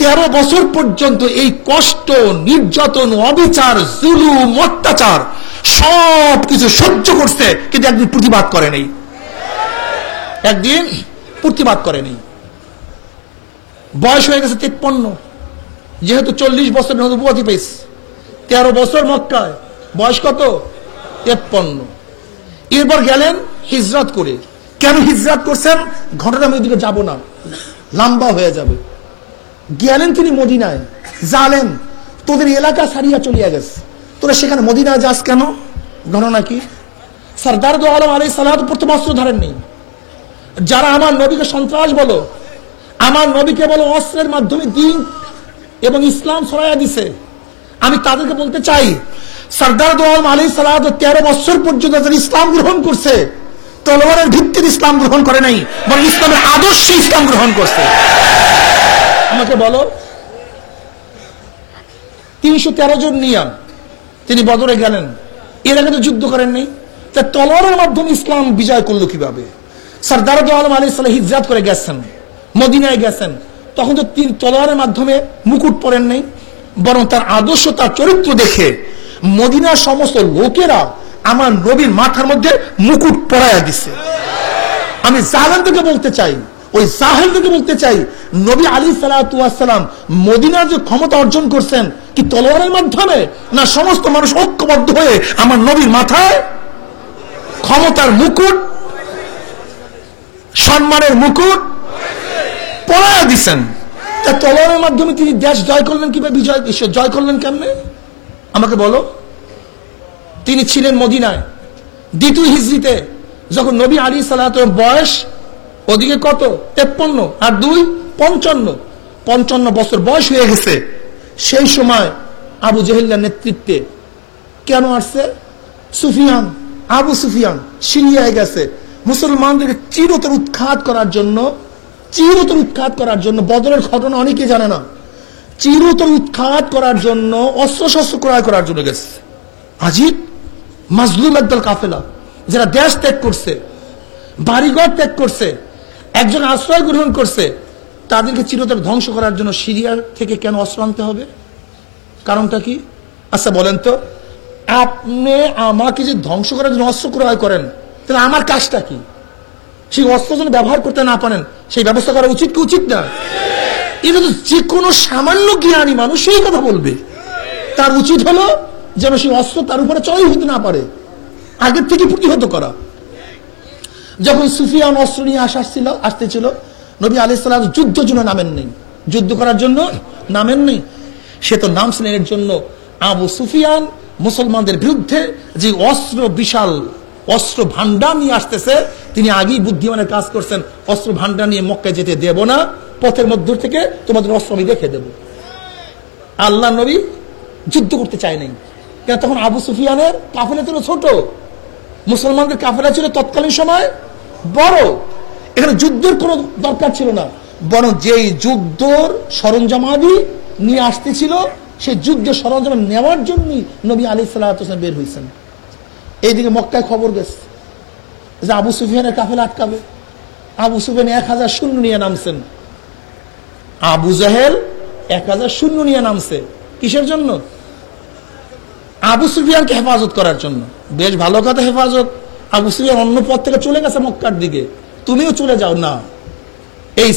13 বছর পর্যন্ত এই কষ্ট, নির্যাতন, অবিচার, জুলুম, অত্যাচার সব কিছু সহ্য করছে, কিন্তু একদিন প্রতিবাদ করে নাই, একদিন প্রতিবাদ করে নাই। বয়স হয়ে গেছে 53, যেহেতু 40 বছর নবুয়তি পেয়েছে, 13 বছর মক্কায়, বয়স কত? 53। এরপর গেলেন হিজরত করে। কেন হিজরত করছেন ঘটনা আমি ওইদিকে যাব না, লম্বা হয়ে যাবে। গেলেন তিনি মদিনায়। জালেম, তোদের এলাকা ছাড়িয়া চলিয়া গেছে, তোরা সেখানে মদিনায় যাস কেন? ঘটনা কি? সরদার দো আলম আলাইহিস সালাত প্রথম অস্ত্র ধরেন নেই। যারা আমার নবীকে সন্ত্রাস বলো, আমার নবী কেবল অস্ত্রের মাধ্যমে দিন এবং ইসলাম ছড়াইয়া দিছে। আমি তাদেরকে বলতে চাই, সরদার দো আলম আলাইহিস সালাত 13 বছর পর্যন্ত যারা ইসলাম গ্রহণ করছে, তলোয়ারের ভিত্তিতে ইসলাম গ্রহণ করে নাই, বরং ইসলামের আদর্শে ইসলাম গ্রহণ করছে। আমাকে বলো, 313 জন নিয়ে তিনি বদরে গেলেন, এর আগে তো যুদ্ধ করেন নাই, তা তলোয়ারের মাধ্যমে ইসলাম বিজয় করলো কিভাবে? সরদার দো আলম আলাইহিস সালাম হিজরত করে গেছেন, মদিনায় গেছেন, তখন তো তিনি তলোয়ারের মাধ্যমে মুকুট পরেন নাই, বরং তার আদর্শ, তার চরিত্র দেখে মদিনার সমস্ত লোকেরা আমার নবীর মাথার মধ্যে মুকুট পরাইয়া দিছে। আমি জাহেলদেরকে বলতে চাই, ওই জাহেলদেরকে বলতে চাই, নবী আলাইহিস সালাতু ওয়াস সালাম মদিনার যে ক্ষমতা অর্জন করছেন কি তলোয়ারের মাধ্যমে, না সমস্ত মানুষ ঐক্যবদ্ধ হয়ে আমার নবীর মাথায় ক্ষমতার মুকুট, সম্মানের মুকুট পরাইয়া দিছেন? তা তলোয়ারের মাধ্যমে তিনি দেশ জয় করলেন কিভাবে, বিজয় জয় করলেন কেমনে? আমাকে বলো। তিনি ছিলেন মদিনায় 2 হিজরিতে, যখন নবী আলাইহিস সালাতু বয়স ওদিকে কত 53 আর 2 55 বছর বয়স হয়ে গেছে। সেই সময় আবু জেহেলের নেতৃত্বে কেন আসছে? সুফিয়ান, আবু সুফিয়ান সিরিয়ায় গেছে মুসলমানদেরকে চিরতর উৎখাত করার জন্য, বদরের ঘটনা অনেকে জানে না, চিরতর উৎখাত করার জন্য অস্ত্র শস্ত্র ক্রয় করার জন্য গেছে। আজিব মাজলুম একদল কাফেলা, যারা দেশ ত্যাগ করছে, বাড়িঘর ত্যাগ করছে, একজন আশ্রয় গ্রহণ করছে, তাদেরকে চিরতর ধ্বংস করার জন্য সিরিয়া থেকে কেন অস্ত্র আনতে হবে? কারণটা কি? আচ্ছা বলেন তো, আপনি আমাকে যে ধ্বংস করার জন্য অস্ত্র ক্রয় করেন, তাহলে আমার কাজটা কি? সেই অস্ত্র যেন ব্যবহার করতে না পারেন, সেই ব্যবস্থা করা উচিত কি উচিত না? এটা তো যে কোনো সামান্য জ্ঞানী মানুষ সেই কথা বলবে। তার উচিত হলো যেন সেই অস্ত্র তার উপরে চড়াই হতে না পারে, আগের থেকে প্রতিহত করা। যখন সুফিয়ান অস্ত্র নিয়ে আসতেছিল, নবী আলাইহিস সালাম যুদ্ধের জন্য নামেন নেই, যুদ্ধ করার জন্য নামেন নেই, সে তো নামছিলেন এর জন্য আবু সুফিয়ান মুসলমানদের বিরুদ্ধে যে বিশাল অস্ত্র ভান্ডার নিয়ে আসতেছে, তিনি আগেই বুদ্ধিমানের কাজ করছেন, অস্ত্র ভান্ডার নিয়ে মক্কায় যেতে দেব না, পথের মধ্য থেকে তোমাদের অস্ত্র আমি দেখে দেব। আল্লাহ নবী যুদ্ধ করতে চায় নাই, কেন? তখন আবু সুফিয়ানের কাফেলা ছিল ছোট, মুসলমানদের কাফেলা ছিল তৎকালীন সময় বড়, এখানে যুদ্ধের কোনো দরকার ছিল না, বরং যেই যুদ্ধর সরঞ্জামাদি নিয়ে আসতেছিল সেই যুদ্ধের সরঞ্জাম নেওয়ার জন্যই নবী আলাইহিস সালাতু ওয়াস সালাম বের হয়েছেন। এইদিকে মক্কায় খবর গেছে যে আবু সুফিয়ানের কাফেলা আটকাবে। আবু সুফিয়ান 1000 সৈন্য নিয়ে নামছেন, আবু জাহেল 1000 সৈন্য নিয়ে নামছে। কিসের জন্য? আবু সুফিয়ানকে হেফাজত করার জন্য। বেশ ভালো কথা, হেফাজত। আবু সুফিয়ান অন্য পথ থেকে চলে গেছে মক্কার দিকে, তুমিও চলে যাও না। এই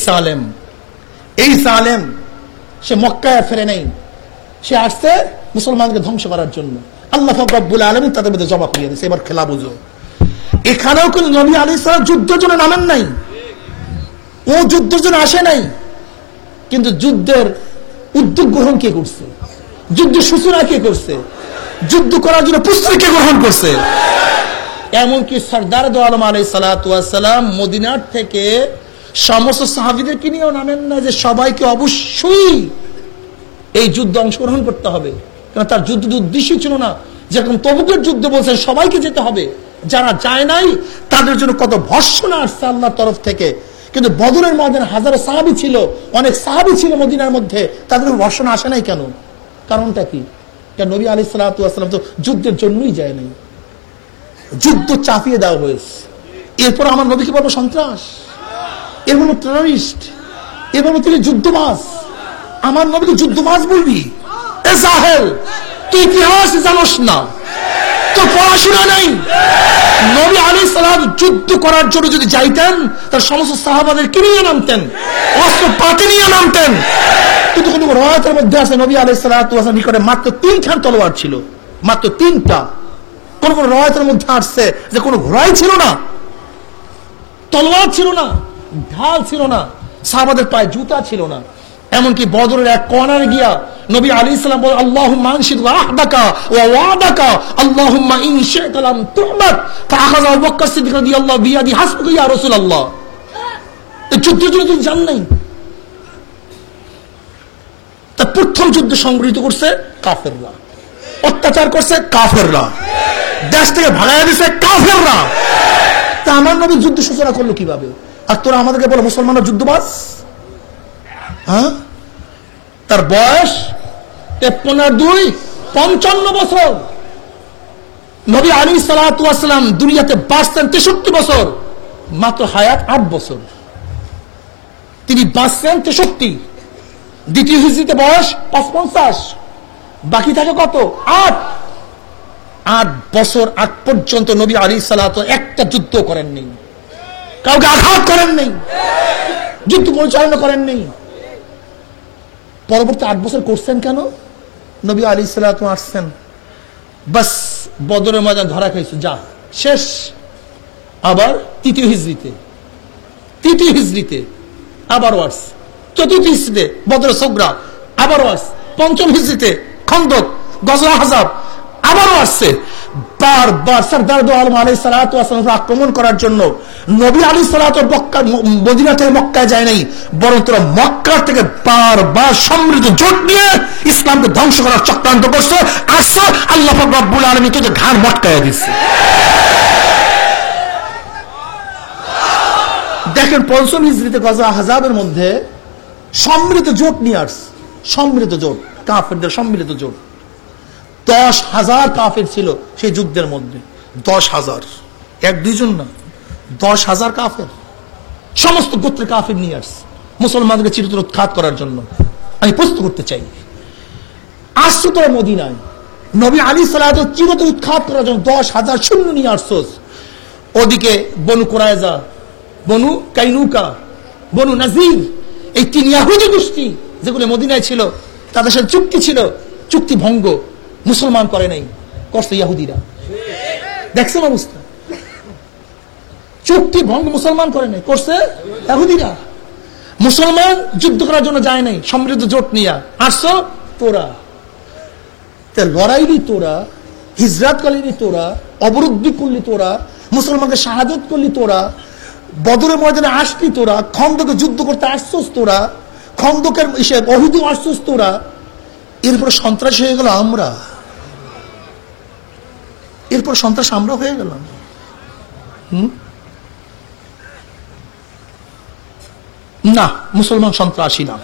সালেম সে মক্কায় ফেরে নেই, সে আসছে মুসলমানকে ধ্বংস করার জন্য। আল্লাহ পাক রব্বুল আলামিন তাদের মধ্যে জমা করিয়ে দিয়েছে। এবার খেলা বুঝো, এখানেও কিন্তু নবী আলাইহিস সালাম যুদ্ধের জন্য নামেন নাই, ও যুদ্ধের জন্য আসে নাই, কিন্তু যুদ্ধের উদ্যোগ গ্রহণ কে করছে? যুদ্ধের সূচনা কে করছে? যুদ্ধ করার জন্য প্রস্তুতি কে গ্রহণ করছে? এমনকি সরদার দো আলম আলাইহিস সালাতু ওয়াস সালাম মদিনার থেকে সমস্ত সাহাবীদেরকে নিয়েও নামেন না যে সবাইকে অবশ্যই এই যুদ্ধে অংশগ্রহণ করতে হবে, কারণ তার যুদ্ধের উদ্দেশ্য ছিল না যেরকম তবুকের যুদ্ধে বলছেন সবাইকে যেতে হবে, যারা যায় নাই তাদের জন্য কত ভর্ৎসনা আসছে আল্লাহর তরফ থেকে। কিন্তু বদরের ময়দানে হাজারো সাহাবী ছিল, অনেক সাহাবী ছিল মদিনার মধ্যে, তাদের ভর্ৎসনা আসে নাই কেন? কারণটা কি? কারণ নবী আলাইহিস সালাতু ওয়াস সালাম তো যুদ্ধের জন্যই যায় নাই, যুদ্ধ চাপিয়ে দেওয়া হয়েছে। এরপর আমার নবীকে বলবো সন্ত্রাস, এর বলবো টেররিস্ট, এর বলবো তিনি যুদ্ধবাজ। আমার নবীকে যুদ্ধবাজ বলবি? এ জাহেল, তুই ইতিহাস জানোস না, তোর পড়াশোনা নাই। নবী আলাইহিস সালাম যুদ্ধ করার জন্য যদি যাইতেন তার সমস্ত সাহাবাদেরকে নিয়ে নামতেন, অস্ত্র পাতি নিয়ে নামতেন। কিন্তু কোন রওয়ায়াতের মধ্যে আছে নবী আলাইহিস সালাতু ওয়াস সালাম নিকটে মাত্র 3খান তলোয়ার ছিল, মাত্র 3টা। কোন কোন রওয়ায়াতের মধ্যে আসছে যে কোনো ঘোড়াই ছিল না, তলোয়ার ছিল না, ঢাল ছিল না, সাহাবাদের পায়ে জুতা ছিল না। এমনকি বদরের এক কর্নারে গিয়া নবী আলাইহিস সালাম বলেন, আল্লাহুম্মা আনশিদ ওয়াহদাকা ওয়া ওয়াদাকা আল্লাহুম্মা ইন শি'তা লাম তু'বাদ ফাআখাযা আবু বকর সিদ্দিক রাদিয়াল্লাহু বিয়াদি হাসবুকা ইয়া রাসূলুল্লাহ। এই যুদ্ধের জন্য তিনি যান নাই, প্রথম যুদ্ধ সংগঠিত করছে কাফেররা, অত্যাচার করছে কাফেররা, দেশ থেকে ভাগাইয়া দিছে কাফেররা। তা আমার নবী যুদ্ধ সূচনা করলো কিভাবে? আর তোরা আমাদেরকে বলো মুসলমানরা যুদ্ধবাজ? হ্যাঁ, তার বয়স 53 বছর। নবী আলাইহিস সালাতু ওয়াস সালাম দুনিয়াতে বাঁচতেন 63 বছর, মাত্র হায়াত 8 বছর। তিনি বাঁচছেন 63, দ্বিতীয় হিজরিতে বয়স 55, বাকি থাকে কত? 8 বছর আগ পর্যন্ত নবী আলাইহিস সালাতু একটা যুদ্ধ করেন নাই, কাউকে আঘাত করেন নাই, যুদ্ধ পরিচালনা করেন নাই। পরবর্তী 8 বছর করছেন কেন? নবী আলাইহিস সালাতু আসছেন, বাস বদরের ময়দান ধরা খাইছে, যা শেষ। আবার তৃতীয় হিজরিতে আবার ওয়ার্স, চতুর্থ হিজরিতে বদর সোগরা আবার ওয়ার্স, পঞ্চম হিজরিতে খন্দক, গজওয়া আহজাব আবারও আসছে। বারবার সরদার দো আলম আলাইহিস সালাতু ওয়াস সালাম আক্রমণ করার জন্য নবী আলাইহিস সালাতু মক্কা, মদিনা থেকে মক্কায় যায় নাই, বরং তোরা মক্কা থেকে বারবার সমৃদ্ধ জোট নিয়ে ইসলামকে ধ্বংস করার চক্রান্ত করছে। আসছে আল্লাহ পাক রব্বুল আলামিন তোদের ঘাড় মটকায়া দিচ্ছে। দেখেন পঞ্চম হিজরিতে গজওয়া আহজাবের মধ্যে সম্মিলিত জোট নিয়ে আসছে, সম্মিলিত জোট, কাফেরদের সম্মিলিত জোট। 10,000 কাফের ছিল সেই যুদ্ধের মধ্যে, 10,000, 1-2 জন না, 10,000 কাফের, সমস্ত গোত্রের কাফের নিয়ে আসছে মুসলমানদেরকে চিরতরে উৎখাত করার জন্য। আমি প্রশ্ন করতে চাই, আসছো তোরা মদিনায়, নবী আলাইহিস সালাতু চিরতরে উৎখাত করার জন্য 10,000 সৈন্য নিয়ে আসছোস। ওদিকে বনু কুরাইজা, বনু কাইনুকা, বনু নাজির, এই 3 ইহুদি গোষ্ঠী যেগুলো মদিনায় ছিল, তাদের সাথে চুক্তি ছিল, চুক্তি ভঙ্গ মুসলমান করে নাই, করছে ইহুদিরা। দেখছেন অবস্থা, চুক্তি ভঙ্গ মুসলমান করে নাই, করছে ইহুদিরা। মুসলমান যুদ্ধ করার জন্য যায় নাই, সমৃদ্ধ জোট নিয়ে আসছো তোরা, লড়াইলি তোরা, হিজরাত করলি তোরা, অবরুদ্ধ করলি তোরা, মুসলমানকে শাহাদত করলি তোরা, বদরের ময়দানে আসলি তোরা, খন্দকে যুদ্ধ করতে আসছোস তোরা, খন্দকের অহুদে আসছোস তোরা। এরপরে সন্ত্রাস হয়ে গেল আমরা, এরপর সন্ত্রাস আমরা হয়ে গেলাম। না, মুসলমান সন্ত্রাসী না,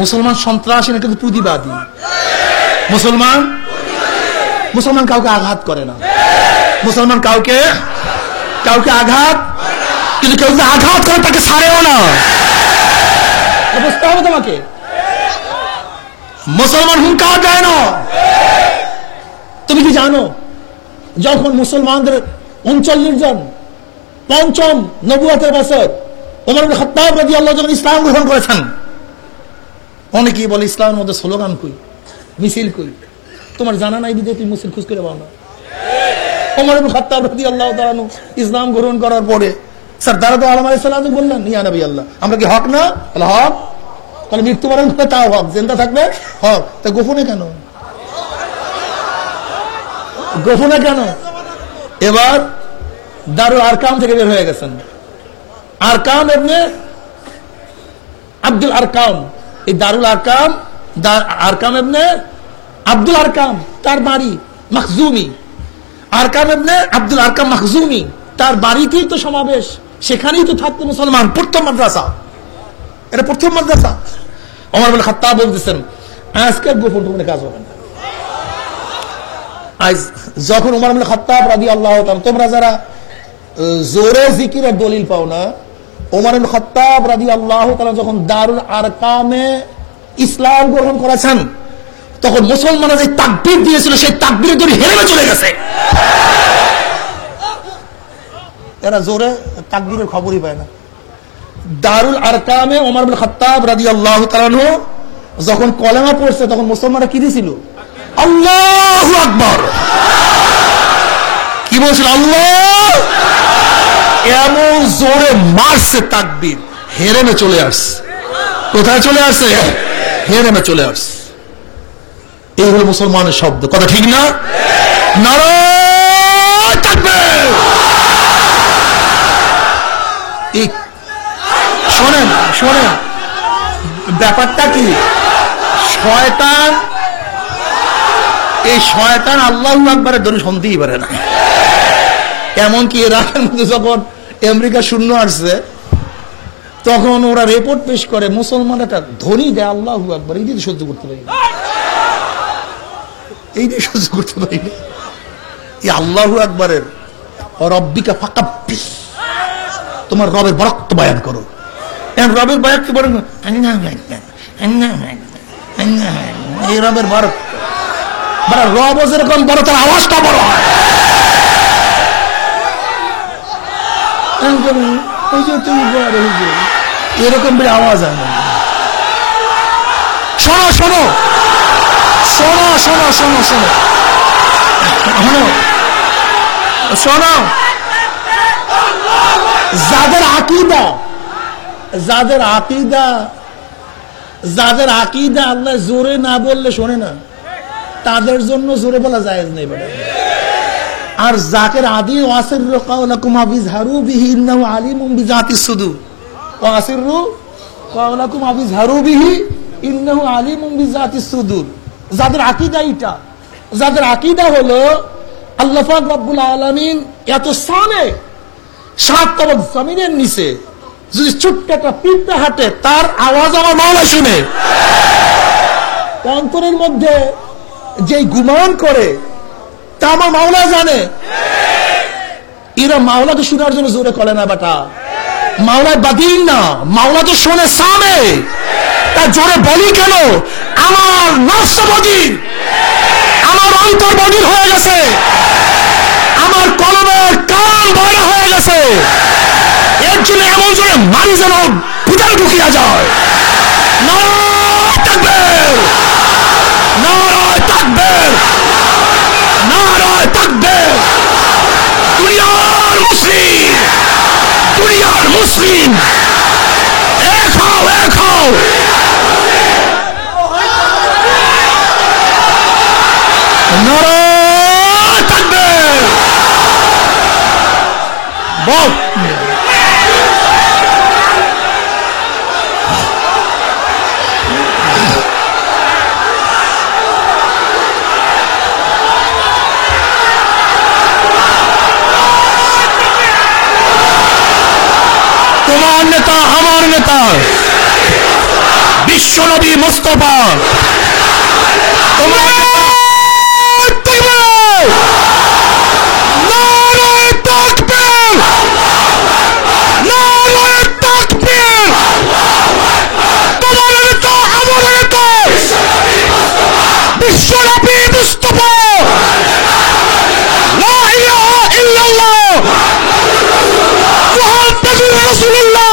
মুসলমান সন্ত্রাসী না, কিন্তু প্রতিবাদী মুসলমান কাউকে আঘাত করে না, মুসলমান কাউকে আঘাত, কিন্তু কেউ যদি আঘাত করে তাকে ছাড়েও না, বুঝতে হবে তোমাকে। মুসলমান হুঙ্কার দেয় না। তুমি কি জানো, যখন মুসলমানদের 39 জন পঞ্চম নবুয়তের বছর ওমর ইবনে খাত্তাব রাদিয়াল্লাহু আনহু ইসলাম গ্রহণ করেছেন, অনেকেই বলে ইসলামের মধ্যে স্লোগান কই, মিছিল কই, তোমার জানা নাই বিদে তুমি মিছিল খুঁজ করে পাও না। ওমর ইবনে খাত্তাব রাদিয়াল্লাহু তাআলা আনহু ইসলাম গ্রহণ করার পরে সরদার দো আলম আলাইহিস সালাম বললেন, ইয়া নবী আল্লাহ, আমরা কি হক না? বলে হক। তাহলে মৃত্যুবরণ করে তাও হক, জিন্দা থাকবে হক। তা গোপনে কেন? এবার দারুল আরকাম থেকে বের হয়ে গেছেন, আরকাম ইবনে আব্দুল আরকাম, এই দারুল আরকাম, আরকাম ইবনে আব্দুল আরকাম, তার বাড়ি মখজুমি, আরকাম ইবনে আব্দুল আরকাম মখজুমি, তার বাড়িতেই তো সমাবেশ, সেখানেই তো থাকতো মুসলমান। প্রথম মাদ্রাসা, এটা প্রথম মাদ্রাসা। ওমর ইবনে খাত্তাব বলতেছেন, আজকের গোপন গোপনে কাজ হবে না। আজ যখন ওমর ইবনে খাত্তাব রাদিয়াল্লাহু তাআলা, তোমরা যারা জোরে জিকিরের দলিল পাও না, ওমর ইবনে খাত্তাব রাদিয়াল্লাহু তাআলা যখন দারুল আরকামে ইসলাম গ্রহণ করেছেন, তখন মুসলমানরা যে তাকবীর দিয়েছিল, সেই তাকবীরের দড়ি হেরে চলে গেছে। এরা জোরে তাকবীরের খবরই পায় না। দারুল আরকামে ওমর ইবনে খাত্তাব রাদিয়াল্লাহু তাআলা যখন কলেমা পড়ছে, তখন মুসলমানরা কি দিয়েছিল? আল্লাহু আকবার। কি বলছিল? আল্লাহ। এমন জোরে মারছে তাকবীর, হেরেমে চলে আসছে। কোথায় চলে আসছে? হেরেমে চলে আসছে। এই হলো মুসলমানের শব্দ, কথা ঠিক না? নারায়ে তাকবীর। শোনেন, ব্যাপারটা কি? শয়তান, এই শয়তান আল্লাহু আকবারের ধ্বনি শুনতেই পারে না। এমনকি ইরাকের মধ্যে যখন আমেরিকা শূন্য আসছে, তখন ওরা রিপোর্ট পেশ করে মুসলমান একটা ধ্বনি দেয় আল্লাহু আকবার, এই দিয়ে সহ্য করতে পারি না, এই দিয়ে সহ্য করতে পারি না। এই আল্লাহু আকবারের রব্বিকা ফাকাব্বির, তোমার রবের বরকত বয়ান করো। রবের বরকত বয়ান, এই রবের বরকত, রব যেরকম বড় তার আওয়াজটা বড় হয়। এরকম আওয়াজ হয় না। শোনো শোনো শোনো শোনো শোনো শোনো শোনো, যাদের আকীদা, যাদের আকীদা, যাদের আকীদা আল্লাহ জোরে না বললে শোনে না, তাদের জন্য জোরে বলা জায়েজ নেই বেটা। আর জাকের আদি ওয়াসিরু কাওলাকুম আবিজহারু বিহি ইন্নাহু আলিমুম বিযাতিস সুদূর, ওয়াসিরু কাওলাকুম আবিজহারু বিহি ইন্নাহু আলিমুম বিযাতিস সুদূর। যাদের আকীদা এটা, যাদের আকীদা হলো আল্লাহ পাক রব্বুল আলামিন এত সামনে, সাত তবক জমিনের নিচে যদি ছোট্ট একটা পিঁপড়া হাঁটে, তার আওয়াজ আমার মাওলা শুনে। অন্তরের মধ্যে যে গুমান করে তা আমার মাওলা জানে। এরা মাওলাকে শোনার জন্য জোরে করে না বেটা, মাওলায় বাদিন না, মাওলা তো শোনে সামনে। তা জোরে বলি কেন? আমার নফস বদির, আমার অন্তর বদির হয়ে গেছে, আমার কলমের কান বড় হয়ে গেছে। এর জন্য এমন জোরে মারি যেন ভিতরে ঢুকিয়া যায়। নারায়ে তাকবীর, নারায়ে তাকবীর, নারায়ে তাকবীর। দুনিয়ার মুসলিম, দুনিয়ার মুসলিম এক হও, এক হও। নারায়ে তাকবীর। বল তোমার নেতা, আমার নেতা বিশ্বনবী মুস্তাফা, তোমার নারায়ে তাকবীর, নারায়ে তাকবীর। তোমার নেতা, আমার নেতা বিশ্বনবী মুস্তাফা, লা ইলাহা ইল্লাল্লাহ মুহাম্মাদুর রাসূলুল্লাহ।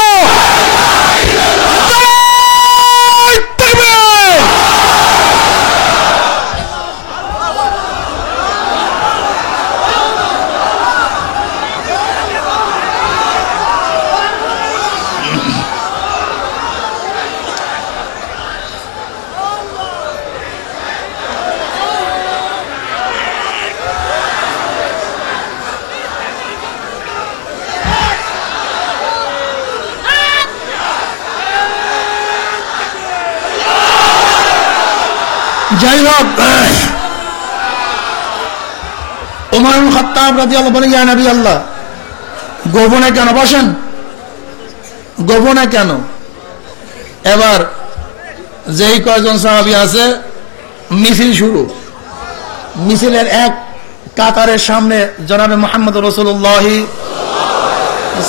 যাই হোক, ওমর ইবনে খাত্তাব রাদিয়াল্লাহু বলেন, ইয়া নবী আল্লাহ, গোপনে কেন বসেন, গোপনে কেন? এবার যেই কয়জন সাহাবী আছে, মিছিল শুরু। মিছিলের এক কাতারের সামনে জনাবে মুহাম্মদ রাসূলুল্লাহ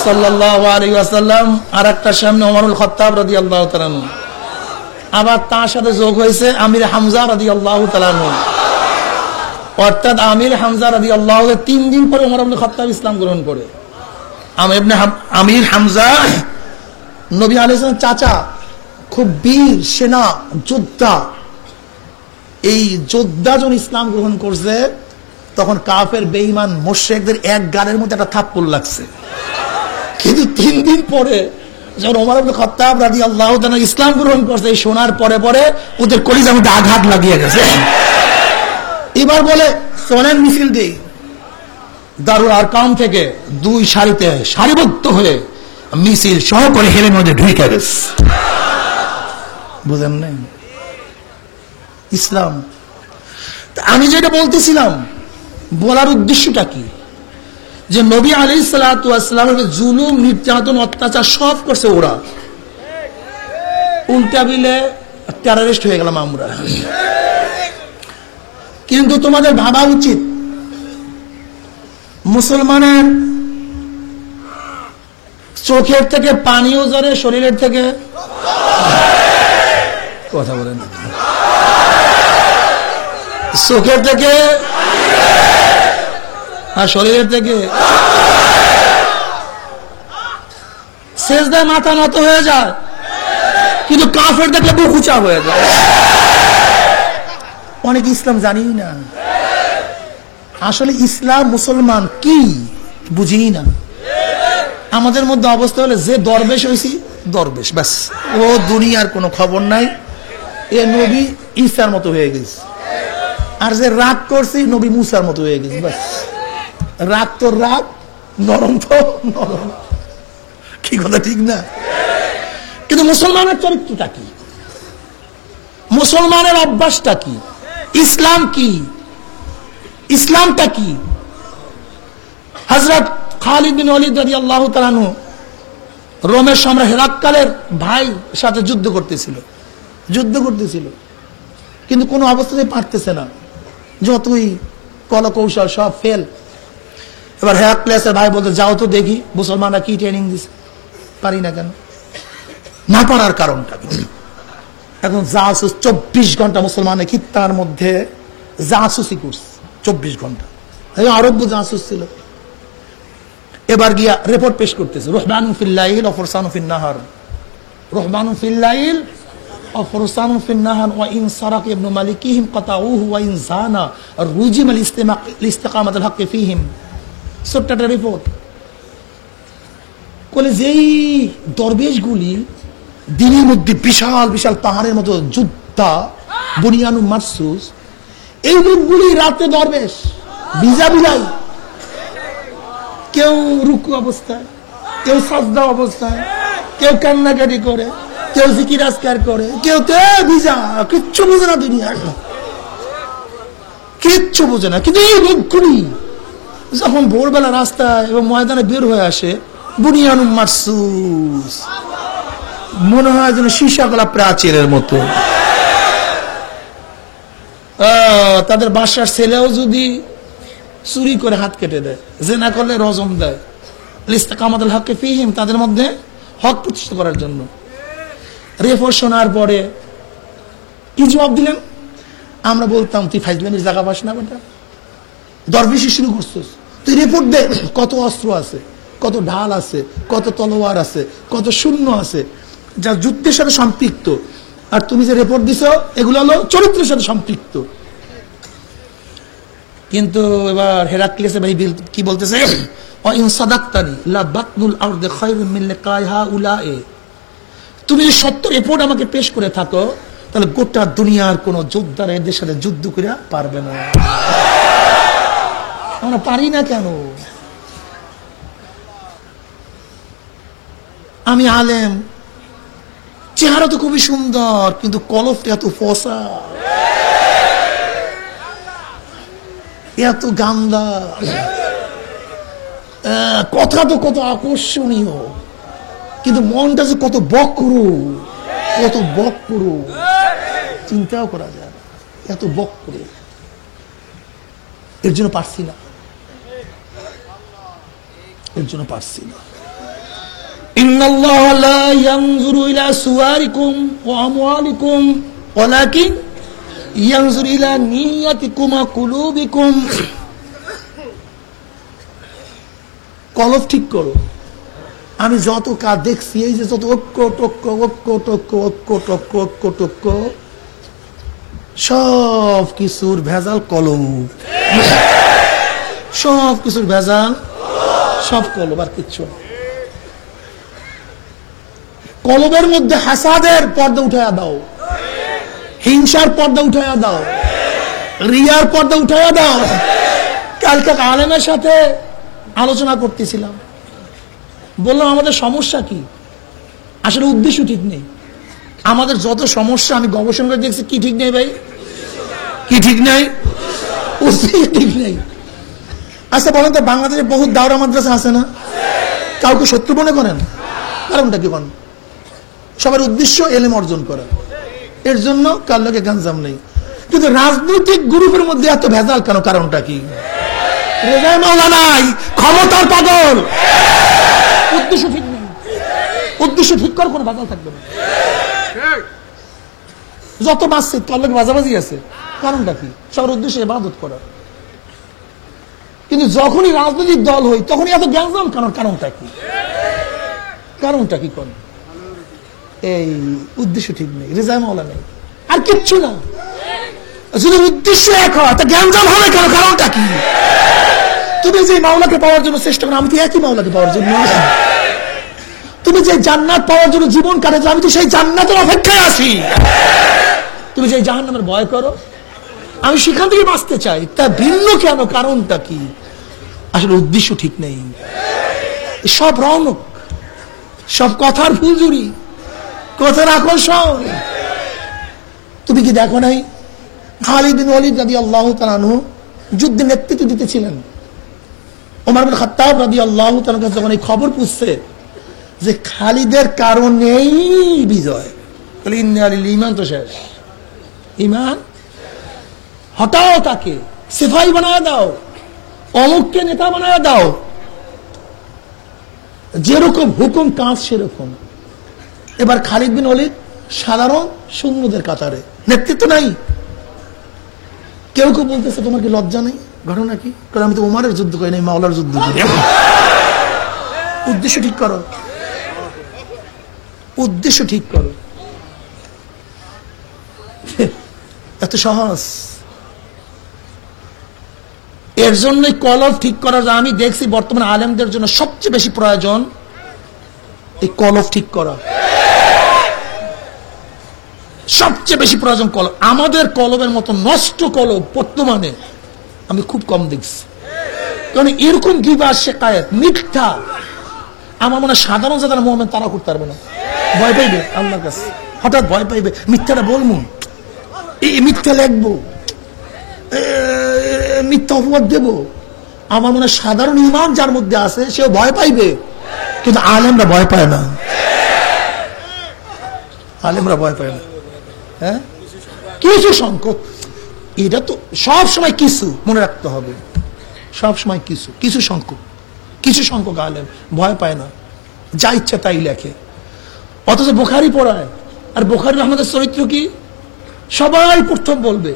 সাল্লাল্লাহু আলাইহি ওয়াসাল্লাম, আর একটা সামনে ওমর ইবনে খাত্তাব রাদিয়াল্লাহু তাআলা আনহু। আবার তার সাথে যোগ হয়েছে আমির হামজা রাদিয়াল্লাহু তাআলা আনহু। অর্থাৎ আমির হামজা রাদিয়াল্লাহু 3 দিন পরে ওমর ইবনে খাত্তাব ইসলাম গ্রহণ করে। আমির হামজা নবী আলাইহিস সালাম চাচা, খুব বীর সেনা যোদ্ধা। এই যোদ্ধা যখন ইসলাম গ্রহণ করছে, তখন কাফের বেঈমান মুশরিকদের এক গানের মধ্যে একটা থাপ্পড় লাগছে। কিন্তু 3 দিন পরে যখন ওমর ইবনে খাত্তাব রাদিয়াল্লাহু তাআলা ইসলাম গ্রহণ করছে, এই শোনার পরে পরে ওদের কলিজার মধ্যে আঘাত লাগিয়ে গেছে। এবার বলে চলেন মিছিল দেই। দারুল আরকাম থেকে 2 সারিতে সারিবদ্ধ হয়ে মিছিল সহ করে হেলের মধ্যে ঢুকে গেছে। বুঝেন না ইসলাম। আমি যেটা বলতেছিলাম, বলার উদ্দেশ্যটা কি, যে নবী আলাইহিস সালাতু ওয়াস সালামের জুলুম, নির্যাতন, অত্যাচার সব করছে ওরা, উল্টা বিলে টেররিস্ট হয়ে গেলাম আমরা। কিন্তু তোমাদের ভাবা উচিত, মুসলমানের চোখের থেকে পানিও ঝরে, শরীরের থেকে কথা বলেন, চোখের থেকে আর শরীরের থেকে সেজদায় মাথা নত হয়ে যায়, কিন্তু কাফের দেখলে বুক উঁচা হয়ে যায়। অনেক ইসলাম জানি না, আসলে ইসলাম মুসলমান কি বুঝি না। আমাদের মধ্যে অবস্থা হলে যে দরবেশ হয়েছি দরবেশ, ব্যাস, ও দুনিয়ার কোনো খবর নাই, এ নবী ঈসার মতো হয়ে গেছে। আর যে রাগ করছি নবী মুসার মতো হয়ে গেছে, ব্যাস, রাগ তো রাগ, নরম তো নরম, কি কথা ঠিক না? কিন্তু মুসলমানের চরিত্রটা কি, মুসলমানের অভ্যাসটা কি, ইসলাম কি, ইসলামটা কি? হযরত খালিদ বিন ওয়ালিদ রাদিয়াল্লাহু তাআলা আনহু রোমের সম্রাট হেরাক্কালের ভাই সাথে যুদ্ধ করতেছিল, কিন্তু কোনো অবস্থাতে পারতেছে না, যতই কলকৌশল সব ফেল। এবার হেরাক্লিয়াসের ভাই বলতে, যাও তো দেখি মুসলমানরা কি ট্রেনিং দিছে, পারি না কেন? না পারার কারণটা এখন জাসুস 24 ঘন্টা মুসলমানের খিত্তার মধ্যে জাসুসি করছে, 24 ঘন্টা আরব্য জাসুস ছিল। এবার গিয়া রিপোর্ট পেশ করতেছে, রহমানুন ফিল লাইল ওয়া ফুরসানুন ফিন নাহার, রহমানুন ফিল লাইল ওয়া ফুরসানুন ফিন নাহার, ওয়া ইন সারাক ইবনু মালিকিহিম কাতাউহু ওয়া ইন জানা রুজিম আল ইস্তিকামাত আল হক ফিহিম। ছোট্ট একটা রিপোর্ট বলে, যেই দরবেশগুলি দিনের মধ্যে বিশাল বিশাল পাহাড়ের মতো যোদ্ধা, বুনিয়ানুম মারসুস, এই লোকগুলি রাতে দরবেশ, ভিজা বিলাই, কেউ রুকু অবস্থায়, কেউ সাজদা অবস্থায়, কেউ কান্নাকাটি করে, কেউ জিকির আজকার করে, কেউ ভিজা, কিচ্ছু বোঝে না, দুনিয়া কিচ্ছু বোঝে না। কিন্তু এই লোকগুলি যখন ভোরবেলা রাস্তায় এবং ময়দানে বের হয়ে আসে, বুনিয়ানুম মারসুস, মনে হয় যেন সীসাগলা প্রাচীরের মতো। তাদের বাসার ছেলেও যদি চুরি করে হাত কেটে দেয়, জেনা করলে রজম দেয়, ইস্তিকামাত আল হক ফিহিম, তাদের মধ্যে হক প্রতিষ্ঠা করার জন্য। রিপোর্ট শোনার পরে কি জবাব দিলেন? আমরা বলতাম, তুই ফাইজলামির জায়গা পাস না, বেটা, দরবেশি শুরু করছিস, তুই রিপোর্ট দে, কত অস্ত্র আছে, কত ঢাল আছে, কত তলোয়ার আছে, কত শূন্য আছে, যা যুদ্ধের সাথে সম্পৃক্ত। আর তুমি যে রিপোর্ট দিছ এগুলো হলো চরিত্রের সাথে সম্পৃক্ত। কিন্তু এবার হেরাক্লিয়াসের ভাই কি বলতেছে, তুমি যদি সত্য রিপোর্ট আমাকে পেশ করে থাকো, তাহলে গোটা দুনিয়ার কোন যোদ্ধারা এদের সাথে যুদ্ধ করে পারবে না। আমরা পারি না কেন? আমি আলেম, চেহারা তো খুবই সুন্দর, কিন্তু কলফটা এত ফসা, এত গান্দা, কথা তো কত আকর্ষণীয়, কিন্তু মনটা যে কত বক্র, কত বক্র, চিন্তাও করা যায়, এত বক্র। এর জন্য পারছি না, এর জন্য পারছি না। ইন্নাল্লাহা লা ইয়ানজুরু ইলা সুওয়ারিকুম ওয়া আমওয়ালিকুম ওয়ালাকিন ইয়ানজুরু ইলা নিয়াতিকুম ওয়া কুলুবিকুম। কলব ঠিক করো। আমি যত কাজ দেখছি, এই যে যত ঐক্য টক্য ঐক্য টক্য ঐক্য টক্য ঐক্য টক্য, সব কিছুর ভেজাল কলব, সব কিছুর ভেজাল, সব কলব, আর কিচ্ছু। কলবের মধ্যে হাসাদের পর্দা উঠাইয়া দাও, হিংসার পর্দা উঠাইয়া দাও, রিয়ার পর্দা উঠাইয়া দাও। কালকে আলেমের সাথে আলোচনা করতেছিলাম, বললাম আমাদের সমস্যা কি, আসলে উদ্দেশ্য ঠিক নেই। আমাদের যত সমস্যা আমি গবেষণা করে দেখছি, কি ঠিক নেই ভাই? কি ঠিক নাই? ঠিক নেই। আচ্ছা বলেন তো, বাংলাদেশে বহুত দাওরা মাদ্রাসা আছে না? কাউকে শত্রু মনে করেন? কারণটা কি? সবার উদ্দেশ্য এলেম অর্জন করা, এর জন্য কার লোকে গাঞ্জাম নেই। কিন্তু রাজনৈতিক গ্রুপের মধ্যে এত ভেজাল কেন? কারণটা কি? রেজায় মাওলা নাই, ক্ষমতার পাগল, উদ্দেশ্য ঠিক নেই। উদ্দেশ্য ঠিক করার কোনো ভেজাল থাকবে না। যত মসজিদ কার লোকে বাজাবাজি আছে, কারণটা কি? সবার উদ্দেশ্য ইবাদত করা। কিন্তু যখনই রাজনৈতিক দল হই তখনই এত গ্যাঞ্জাম কেন? কারণটা কি? কারণটা কি? কোন এই উদ্দেশ্য ঠিক নেই, রেজায় মাওলা নেই, আর কিচ্ছু না। যদি উদ্দেশ্য এক হয় তা গ্যাঞ্জাম হবে কেন? কারণটা কি? তুমি যে মাওলাকে পাওয়ার জন্য চেষ্টা করো, আমি তো একই মাওলাকে পাওয়ার জন্য। তুমি যে জান্নাত পাওয়ার জন্য জীবন কাটাচ্ছ, আমি তো সেই জান্নাতের অপেক্ষায় আছি। তুমি যে জাহান্নামের ভয় করো, আমি সেখান থেকে বাঁচতে চাই, তা ভিন্ন কেন? কারণটা কি? আসলে উদ্দেশ্য ঠিক নেই। সব রৌনক, সব কথার ফুলঝুরি, কথার আকর্ষণ। তুমি কি দেখো নাই খালিদ বিন ওয়ালিদ রাদিয়াল্লাহু তাআলা আনহু যুদ্ধে নেতৃত্ব দিতেছিলেন। ওমর বিন খাত্তাব রাদিয়াল্লাহু তাআলা কাছে যখন এই খবর পুছছে যে খালিদের কারণেই বিজয়, বলে ইন্না লিল ঈমান তো শেষ, ঈমান হটাও, তাকে সিপাহী বানায় দাও, অমুককে নেতা বানায় দাও। যেরকম হুকুম কাজ সেরকম। এবার খালিদ বিন ওয়ালিদ সাধারণ সৈন্যদের কাতারে, নেতৃত্ব নাই। কেউ কেউ বলতেছে তোমার কি লজ্জা নেই? ঘটনা কি? কারণ আমি তো উমারের যুদ্ধ করি নাই, মাওলার যুদ্ধ করি। উদ্দেশ্য ঠিক করো, উদ্দেশ্য ঠিক করো। এত সহজ। এর জন্যই কলব ঠিক করা যায়। আমি দেখছি বর্তমানে আলেমদের জন্য সবচেয়ে বেশি প্রয়োজন এই কলব ঠিক করা, সবচেয়ে বেশি প্রয়োজন কলব। আমাদের কলবের মতো নষ্ট কলব বর্তমানে আমি খুব কম দেখছি। কারণ এরকম গিবত, শিকায়েত, মিথ্যা, আমার মনে হয় সাধারণ যারা মুমিন তারা করতে পারবে না। ভয় পাইবে আল্লাহর কাছে, হঠাৎ ভয় পাইবে। মিথ্যাটা বলবো, এই মিথ্যা লিখবো, মিথ্যা অপবাদ দেব। আমার মনে হয় সাধারণ ঈমান যার মধ্যে আছে সেও ভয় পাইবে, কিন্তু আলেমরা ভয় পায় না। আলেমরা ভয় পায় না। হ্যাঁ, কিছু সংখ্যক, এটা তো সব সময় কিছু মনে রাখতে হবে, সব সময় কিছু কিছু সংখ্যক, কিছু সংখ্যক আলেম ভয় পায় না, যা ইচ্ছা তাই লেখে। অথচ বুখারী পড়ায়, আর বুখারী রহমতের চরিত্র কি সবাই প্রথম বলবে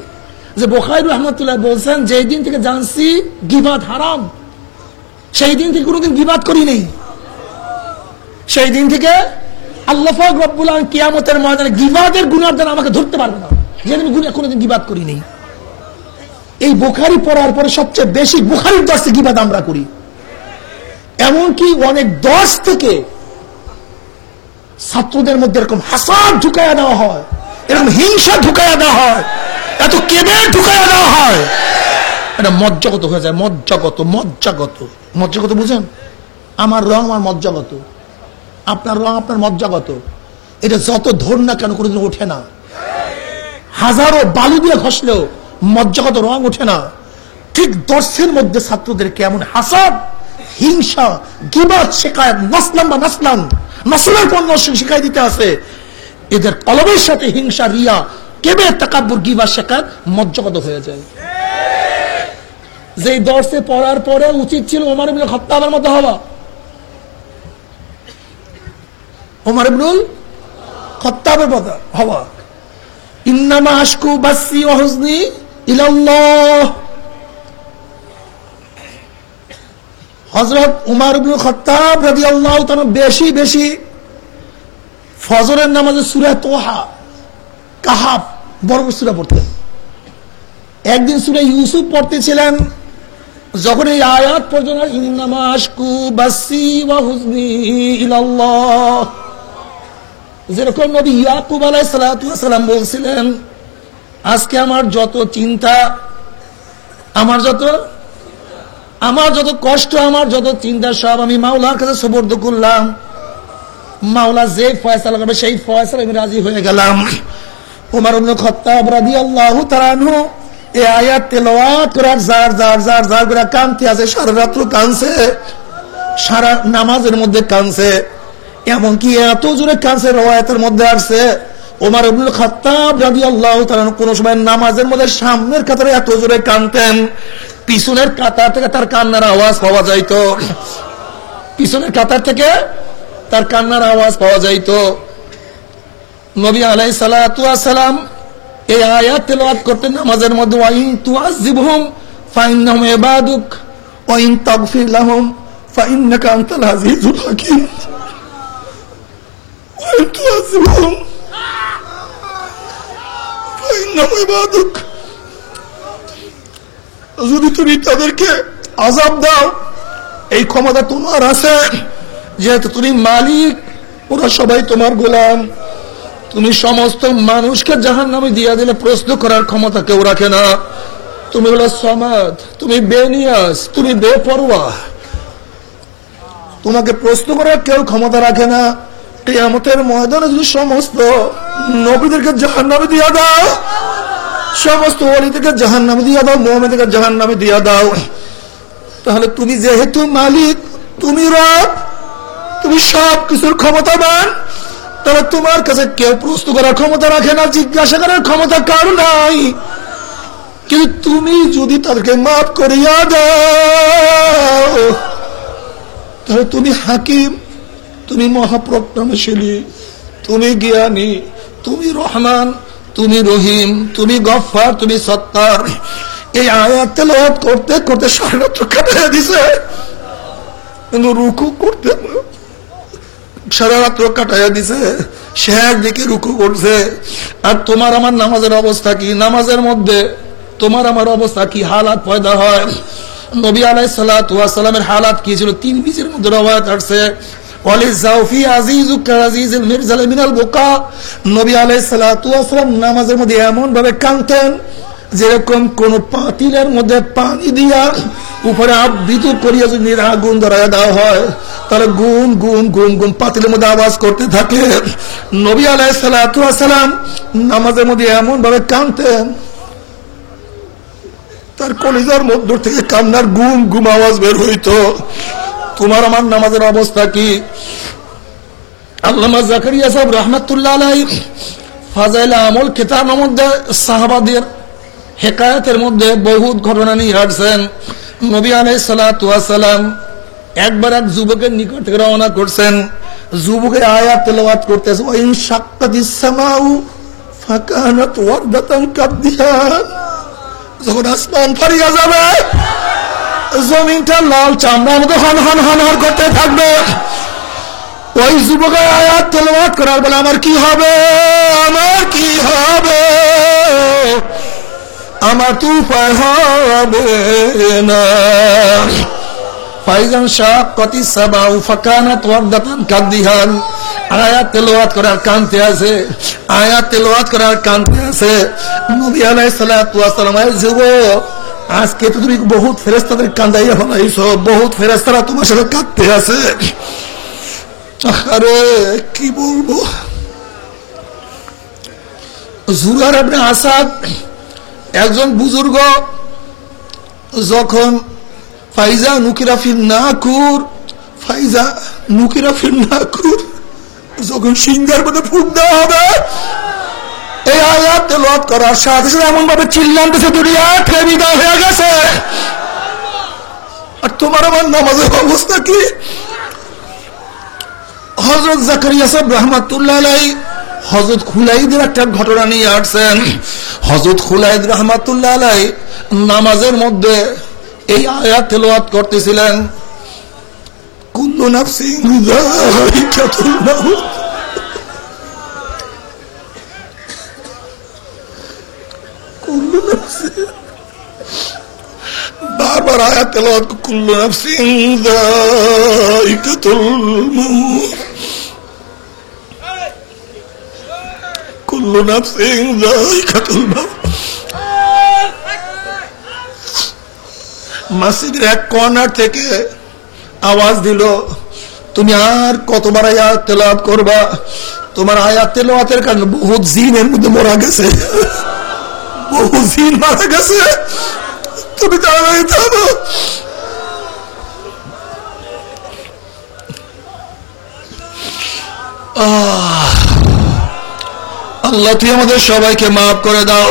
যে বুখারী রহমতুল্লাহ বলছেন, যেই দিন থেকে জানছি গীবাত হারাম, সেই দিন থেকে কোনোদিন গীবাত করি নেই। সেই দিন থেকে আল্লাহ পাক রব্বুল আলামিন কিয়ামতের ময়দানে গীবাতের গুনার দ্বারা আমাকে ধরতে পারবে না, যেদিন কোনোদিন গীবাত করি নেই। এই বুখারী পড়ার পরে সবচেয়ে বেশি বুখারীর দর্শে গীবাত আমরা করি। এমনকি অনেক দর্শ থেকে ছাত্রদের মধ্যে এরকম হাসাদ ঢুকাইয়া দেওয়া হয়, এরকম হিংসা ঢুকাইয়া দেওয়া হয়, এত কেবের ঢুকাইয়া দেওয়া হয়, এটা মজ্জাগত হয়ে যায়। মজ্জাগত, মজ্জাগত, মজ্জাগত বুঝেন? আমার রং আমার মজ্জাগত, আপনার রং আপনার মজ্জাগত। এটা যত ধর না কেন কোনোদিন ওঠে না। হাজারো বালু দিয়ে ঘষলেও মজ্জাগত রং ওঠে না। ঠিক দর্শের মধ্যে ছাত্রদের কেমন হাসাদ, হিংসা, গীবত, শিকায়েত, নাসলাম বা নাসলাম, নাসলের পর নসল শিখাই দিতে আছে। এদের কলবের সাথে হিংসা, রিয়া, কেবে, তাকাব্বুর, গীবত, শিকায়েত মজ্জাগত হয়ে যায়। যে দর্শে পড়ার পরে উচিত ছিল ওমর ইবনে খাত্তাবের মতো হওয়া। ওমর ইবনে খাত্তাবের মতো হওয়া। ইন্নামা আশকু বাসি ওয়া হুজনি ইলাল্লাহ। হযরত ওমর ইবনে খাত্তাব রাদিয়াল্লাহু তাআলা বেশি বেশি ফজরের নামাজে সূরা তোহা, কাহাফ বড় সূরা পড়তেন। একদিন সূরা ইউসুফ পড়তেছিলেন, যখন এই আয়াত পর্যন্ত ইন্নামা আশকু বাসি ওয়া হুজনি ইলাল্লাহ, যেরকম নবী ইয়াকুব আলাইহিস সালাতু ওয়াস সালাম বলছিলেন, আজকে আমার যত চিন্তা, আমার যত কষ্ট, আমার যত চিন্তা সব আমি মাওলার কাছে সুপর্দ করলাম। মাওলা যে ফয়সালা করবে সেই ফয়সালা আমি রাজি হয়ে গেলাম। ওমর ইবনে খাত্তাব রাদিয়াল্লাহু তাআলা আনহু এই আয়াত তেলাওয়াত করার জার জার জার জার করে কাঁদতে আছে, সারা রাত্র কাঁদছে, সারা নামাজের মধ্যে কাঁদছে, এমনকি এত জোরে কাঁদছে রওয়ায়াতের মধ্যে আসছে ওমর ইবনে খাত্তাব রাদিয়াল্লাহু তাআলা কোন সময় নামাজের মধ্যে সামনের কাতারে এত জোরে কাঁদতেন, পিছনের কাতার থেকে তার কান্নার আওয়াজ পাওয়া যাইতো, পিছনের কাতার থেকে তার কান্নার আওয়াজ পাওয়া যাইতো। নবী আলাইহিস সালাতু ওয়াস সালাম এই আয়াত তেলাওয়াত করতেন নামাজের মধ্যে, ওয়াইন তুআযিবহুম ফাইন্নাহুম ইবাদুক ওয়াইন তাগফির লাহুম ফাইন্নাকা আনতাল আজিজুল হাকীম। ওয়াইন তুআযিবহুম ফাইন্নাহুম ইবাদুক, যদি তুমি তাদেরকে আযাব দাও এই ক্ষমতা তোমার আছে, যেহেতু তুমি মালিক, ওরা সবাই তোমার গোলাম। তুমি সমস্ত মানুষকে জাহান্নামে দিয়ে দিলে প্রশ্ন করার ক্ষমতা কেউ রাখে না। তুমি হলো সমাদ, তুমি বেনিয়াস, তুমি বেপরোয়া, তোমাকে প্রশ্ন করার কেউ ক্ষমতা রাখে না। কিয়ামতের ময়দানে যদি সমস্ত নবীদেরকে জাহান্নামে দিয়ে দাও, সমস্ত ওলিদেরকে জাহান্নামে দিয়ে দাও, মুমিনদেরকে জাহান্নামে দিয়ে দাও, তাহলে তুমি যেহেতু মালিক, তুমি রব, তুমি সব কিছুর ক্ষমতাবান, তাহলে তোমার কাছে কেউ প্রশ্ন করার ক্ষমতা রাখে না, জিজ্ঞাসা করার ক্ষমতা কার নাই। কিন্তু তুমি যদি তাদেরকে মাফ করিয়া দাও, তাহলে তুমি হাকিম, তুমি মহাপ্রজ্ঞাশীলী, তুমি জ্ঞানী, তুমি রহমান, তুমি রহিম, তুমি গফফার, তুমি সত্তার। এই আয়াত তেলাওয়াত করতে করতে সারা রাত কাটিয়ে দিছে, কিন্তু রুকু করতে সারা রাত কাটাইয়া দিছে, সে একদিকে রুকু করছে। আর তোমার আমার নামাজের অবস্থা কি? নামাজের মধ্যে তোমার আমার অবস্থা কি হালাত পয়দা হয়? নবী আলাইহিস সালাতু ওয়াস সালামের হালাত কি ছিল? তিন বীজের মধ্যে রওয়ায়াত আছে, ওয়ালিজাউফি আজিজুকা আজিজুল মিরজাল মিনাল বুকা। নবী আলাইহিস সালাতু ওয়াস সালাম নামাজের মধ্যে এমন ভাবে কাঁদতেন যেরকম কোন পাতিলের মধ্যে পানি দিয়া উপরে আবৃত করিয়া যদি আগুন ধরাইয়া দেওয়া হয়, তাহলে গুম গুম গুম গুম পাতিলের মধ্যে আওয়াজ করতে থাকে। নবী আলাইহিস সালাতু ওয়াস সালাম নামাজের মধ্যে এমন ভাবে কাঁদতেন, তার কলিজার মধ্য থেকে কান্নার গুম গুম আওয়াজ বের হইতো। তোমার আমার নামাজের অবস্থা কি? আল্লামা জাকারিয়া সাহেব রাহমাতুল্লাহ আলাইহি ফাজাইল আমল কিতাবের মধ্যে সাহাবাদের হেকায়াতের মধ্যে বহুত ঘটনা নিয়ে আসছেন। নবী আলাইহিস সালাতু ওয়াস সালাম একবার এক যুবকের নিকট থেকে রওনা করছেন, যুবকের আয়াত তেলাওয়াত করতেছে, ওয়া ইন শাক্কাতিস সামাউ ফাকানাত ওয়ারদাতান কাদ্দিহান। যখন আসমান ফারিয়া যাবে, জমিনটা লাল চামড়ার মতো হন হন হন হন করতে থাকবে, ওই যুবকের আয়াত তেলাওয়াত করার বলে আমার কি হবে, আমার কি হবে, আমার তো উপায় হবে না। ফাইজান শাক্কাতিস সামাউ ফাকানাত ওয়ারদাতান কাদ্দিহান। আয়াত তেলাওয়াত করার কানতে আছে, আয়াত তেলাওয়াত করার কানতে আছে। নবী আলাইহিস সালাতু ওয়াস সালাম, যুবক, আজকে তো তুমি বহুত ফেরেশতাদের কান্দাইয়া ফেলাইছো, বহুত ফেরেশতারা তোমার সাথে কাঁদতে আছে। আরে কি বলবো। জুরার ইবনে আসাদ একজন বুজুর্গ, যখন ফাইজা নুকিরা ফিন নাকুর, ফাইজা নুকিরা ফিন নাকুর, যখন সিংহের মধ্যে ফুঁক দেওয়া হবে, এই আয়াত তেলাওয়াত করার সাথে সাথে এমন ভাবে চিল্লান দিছে দুনিয়া থেকে বিদায় হয়ে গেছে। আর তোমার আমার নামাজের অবস্থা কি? হযরত জাকারিয়া সাহেব রাহমাতুল্লাহ আলাইহি হযরত খুলাইদের একটা ঘটনা নিয়ে আসছেন। হযরত খুলাইদ রাহমাতুল্লাহ আলাইহি নামাজের মধ্যে এই আয়াত তেলাওয়াত করতেছিলেন, কুল্লু নাফসিন যায়িকাতুল মাউত, কুল্লু নাফসিন, বারবার আয়াত তেলাওয়াত, কুল্লু নাফসিন যায়িকাতুল মাউত, কুল্লু নাফসিন যায়িকাতুল মাউত। মসজিদের এক কর্নার থেকে আওয়াজ দিল, তুমি আর কতবার আয়াত তেলাওয়াত করবা? তোমার আয়াত তেলাওয়াতের কারণে বহু জিনের মধ্যে মারা গেছে, বহু জিন মারা গেছে। তুমি তাড়াতাড়ি থামো। আল্লাহ তুই আমাদের সবাইকে মাফ করে দাও।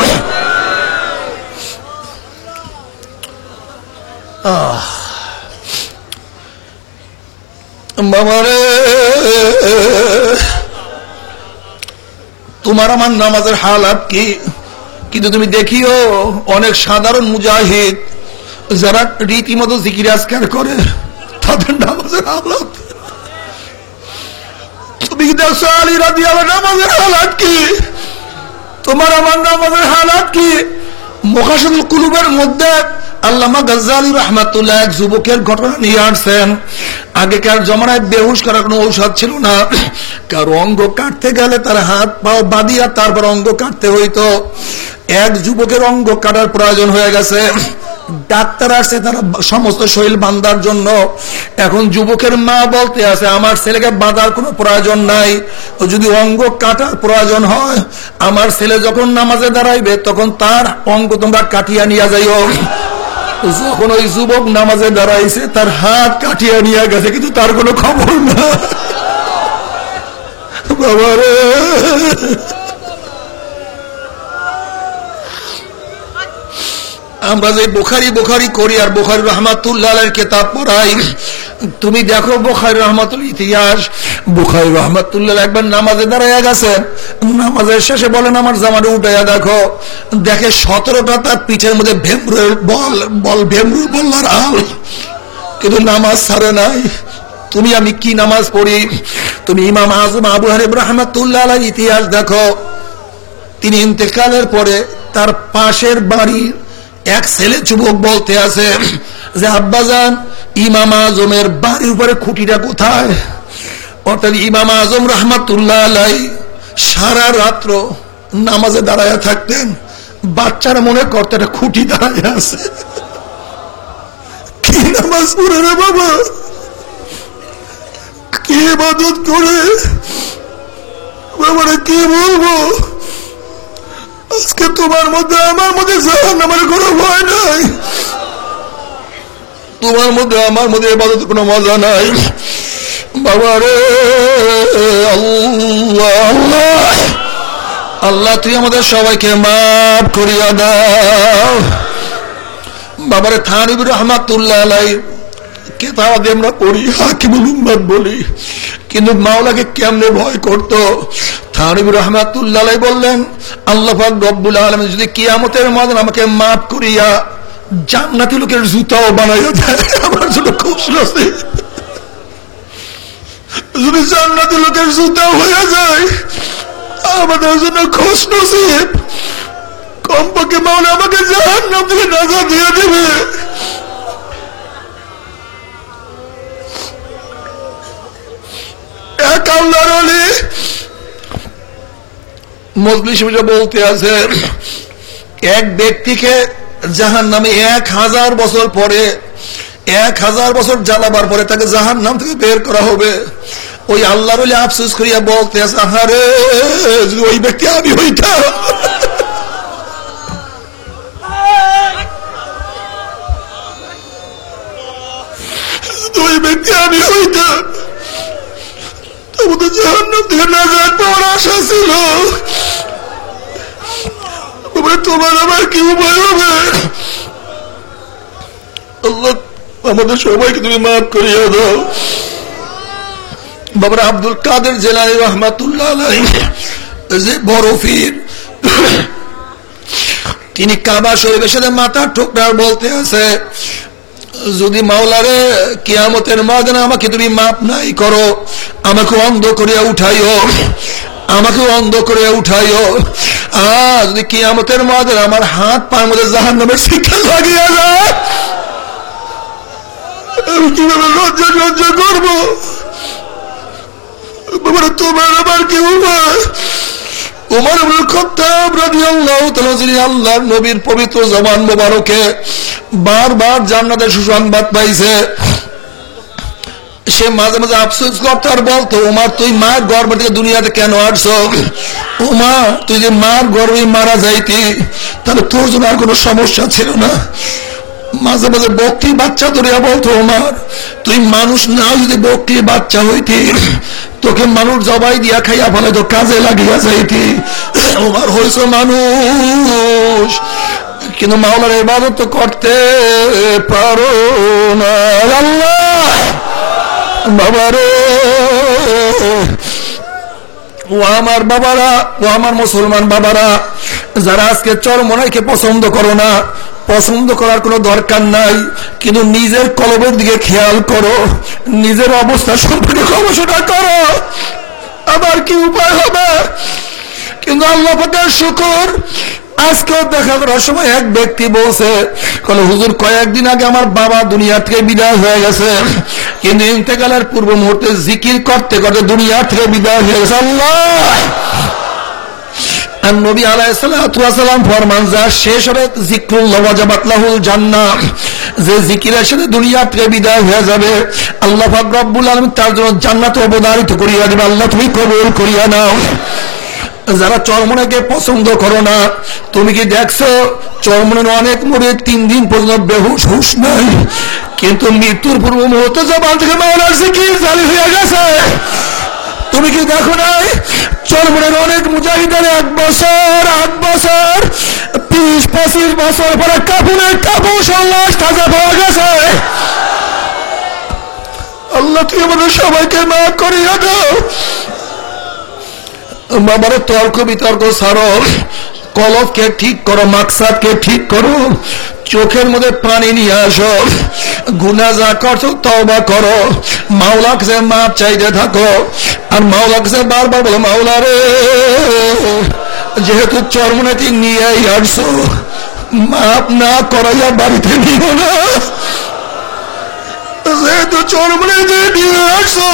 বাবারে, তোমার আমার নামাজের হালাত কি? কিন্তু তুমি দেখিও অনেক সাধারণ মুজাহিদ যারা রীতিমতো জিকির আজকার করে, তাদের নামাজের হালাত তুমি কি দেখছো? আলী রাদিয়াল্লাহু নামাজের হালাত কি? তোমার আমার নামাজের হালাত কি? মুখাশিফুল কুলুবের মধ্যে আল্লামা গাজ্জালী রাহমাতুল্লাহ এক যুবকের ঘটনা নিয়ে আসছেন। আগেকার জমানায় বেহুশ করার কোনো ঔষধ ছিল না। কারো অঙ্গ কাটতে গেলে তার হাত পা বাঁধিয়া তারপর অঙ্গ কাটতে হইতো। এক যুবকের অঙ্গ কাটার প্রয়োজন হয়ে গেছে, ডাক্তার আসছে তারা সমস্ত শরীর বাঁধার জন্য। এখন যুবকের মা বলতে আছে আমার ছেলেকে বাঁধার কোনো প্রয়োজন নাই, যদি অঙ্গ কাটার প্রয়োজন হয় আমার ছেলে যখন নামাজে দাঁড়াইবে তখন তার অঙ্গ তোমরা কাটিয়া নিয়ে যাইও। যখন ওই যুবক নামাজে দাঁড়াইছে তার হাত কাটিয়া নিয়ে গেছে, কিন্তু তার কোনো খবর না। বাবারে, আমরা যে বুখারী বুখারী করি আর বুখারী রাহমাতুল্লাহ আলাইহির কিতাব পড়াই, তুমি দেখো বুখারী রাহমাতুল্লাহ ইতিহাস। বুখারী রাহমাতুল্লাহ একবার নামাজে দাঁড়াইয়া গেছেন, নামাজের শেষে বলেন আমার জামাটা উঠাইয়া দেখো, দেখে 17টা তার পিঠের মধ্যে ভেমরুর ভেমরুর বল্লার আল, কিন্তু নামাজ ছাড়ে নাই। তুমি আমি কি নামাজ পড়ি? তুমি ইমাম আজম আবু হানিফা রাহমাতুল্লাহ আলাইহির ইতিহাস দেখো। তিনি ইন্তেকালের পরে তার পাশের বাড়ির এক ছেলে যুবক বলতে আছে যে আব্বাজান ইমাম আজমের বাড়ির উপরে খুঁটিটা কোথায়? অর্থাৎ ইমাম আজম রাহমাতুল্লাহ আলাইহি সারা রাত্র নামাজে দাঁড়ায় থাকতেন, বাচ্চারা মনে করতে একটা খুঁটি দাঁড়ায় আছে। কি নামাজ পড়ে রে বাবা, কি ইবাদত করে বাবারে, কি বলবো? আজকে তোমার মধ্যে আমার মধ্যে জাহান্নামের কোনো ভয় নাই, তোমার মধ্যে আমার মধ্যে ইবাদতের কোনো মজা নাই। বাবারে, আল্লাহ আল্লাহ আল্লাহ তুই আমাদের সবাইকে মাফ করিয়া দাও। বাবারে, থানবী রাহমাতুল্লাহ আলাইহি কিতাব আমরা পড়ি, হাকিমুল উম্মাত বলি, কিন্তু মাওলাকে কেমনে ভয় করতো। থানবী রাহমাতুল্লাহ আলাইহি বললেন আল্লাহ পাক রব্বুল আলামিন যদি কিয়ামতের ময়দানে আমাকে মাফ করিয়া জান্নাতি লোকের জুতাও বানাইয়া দেয় আমার জন্য খুশি আছে। যদি জান্নাতি লোকের জুতা হয়ে যায় আমাদের জন্য খুশ নসিব। কমপক্ষে মাওলা আমাকে জাহান্নাম থেকে নাজাত দিয়ে দেবে। এক আল্লাহর ওলি মজলিসে বলতে আছে এক ব্যক্তিকে জাহান্নামে 1000 বছর পরে, 1000 বছর জ্বালাবার পরে তাকে জাহান্নাম থেকে বের করা হবে। ওই আল্লাহর ওলি আফসোস করিয়া বলতে আছে আহারে যদি ওই ব্যক্তি আমি হইতাম, ওই ব্যক্তি আমি হইতাম তবু তো জাহান্নাম থেকে নাজাত পাওয়ার আশা ছিল। তোমার আমার কি উপায় হবে? আল্লাহ আমাদের সবাইকে তুমি মাফ করিয়া দাও। বাবার আব্দুল কাদের জিলানী রাহমাতুল্লাহ আলাইহি যে বড় পীর, তিনি কাবা শরীফের সাথে মাথা ঠোকরার বলতে আছে যদি মাওলারে কিয়ামতের ময়দানে আমাকে তুমি মাফ নাই করো, আমাকে অন্ধ করিয়া উঠাইও, আমাকে অন্ধ করে উঠাইও। যদি কিয়ামতের ময়দানে আমার হাত পায়ের মধ্যে জাহান্নামের শিক্ষা লাগিয়ে যায় আমি কিভাবে লজ্জা লজ্জা করবো? তোমার আবার কি উপায়? ওমর ইবনে খাত্তাব রাদিয়াল্লাহু তাআলা যিনি আল্লাহর নবীর পবিত্র জবান মোবারকে বারবার জান্নাতের সুসংবাদ পাইছে, সে মাঝে মাঝে আফসোস করতো আর বলতো, ওমা তুই মার গর্ভ থেকে দুনিয়াতে কেন আসছো? ওমা তুই যে মার গর্ভে মারা যাইতি তাহলে তোর জন্য আর কোনো সমস্যা ছিল না। মাঝে মাঝে বকরির বাচ্চা ধরিয়া বলতো, ওমার তুই মানুষ না যদি বকরির বাচ্চা হইতি তোকে মানুষ জবাই দিয়া খাইয়া ফেলে তো কাজে লাগিয়া যাইতি। ওমার হয়েছ মানুষ কিন্তু মাওলার ইবাদত তো করতে পারো না। আল্লাহ বাবারে, ও আমার বাবারা, ও আমার মুসলমান বাবারা, যারা আজকে চরমোনাইকে পছন্দ করো না, পছন্দ করার কোনো দরকার নাই, কিন্তু নিজের কলবের দিকে খেয়াল করো, নিজের অবস্থা সম্পর্কে গবেষণা করো, আবার কি উপায় হবে। কিন্তু আল্লাহ পাকের শুকর, আজকেও দেখা করার সময় এক ব্যক্তি বলছে, হুজুর কয়েকদিন আগে আমার বাবা দুনিয়া থেকে বিদায় হয়ে গেছে, কিন্তু ইন্তেকালের পূর্ব মুহূর্তে জিকির করতে করতে দুনিয়া থেকে বিদায় হয়ে গেছে। আল্লাহ, আর নবী আলাইহিস সালাতু ওয়াস সালাম ফরমান, যা শেষ হবে যিকরুল্লাহ ওয়াজাবাত লাহুল জান্নাহ, যে জিকিরের সাথে দুনিয়া থেকে বিদায় হয়ে যাবে আল্লাহ পাক রব্বুল আলামিন তার জন্য জান্নাত অবধারিত করিয়া দেবে। আল্লাহ তুমি কবুল করিয়া নাও। যারা চরমোনাইকে পছন্দ করো না, তুমি কি দেখছো চরমোনাইর অনেক মুরিদ 3 দিন পর্যন্ত বেহুশ, হুশ নাই, কিন্তু মৃত্যুর পূর্ব মুহূর্তে জবান থেকে মাওলার জিকির জারি হয়ে গেছে। তুমি কি দেখো নাই চরমোনাইর অনেক মুজাহিদের 1 বছর 8 বছর 20-25 বছর পরে কাফনের কাপড় সল্লাস তাজা পাওয়া গেছে। আল্লাহ তুমি আমাদের সবাইকে মাফ করিয়া দাও। বাবারে, তর্ক বিতর্ক ছাড়ো, কলবকে ঠিক করো, মাকসাদকে ঠিক করো, চোখের মধ্যে পানি নিয়ে আসো, গুনাহ যা করছো তওবা করো, মাওলা কাছে মাপ চাইতে থাকো, আর মাওলা কাছে বারবার বলো, মাওলা রে যেহেতু চরমোনাইতে নিয়েই আসছো, মাপ না করাইয়া বাড়িতে নিও না। যেহেতু চরমোনাইতে নিয়ে আসছো,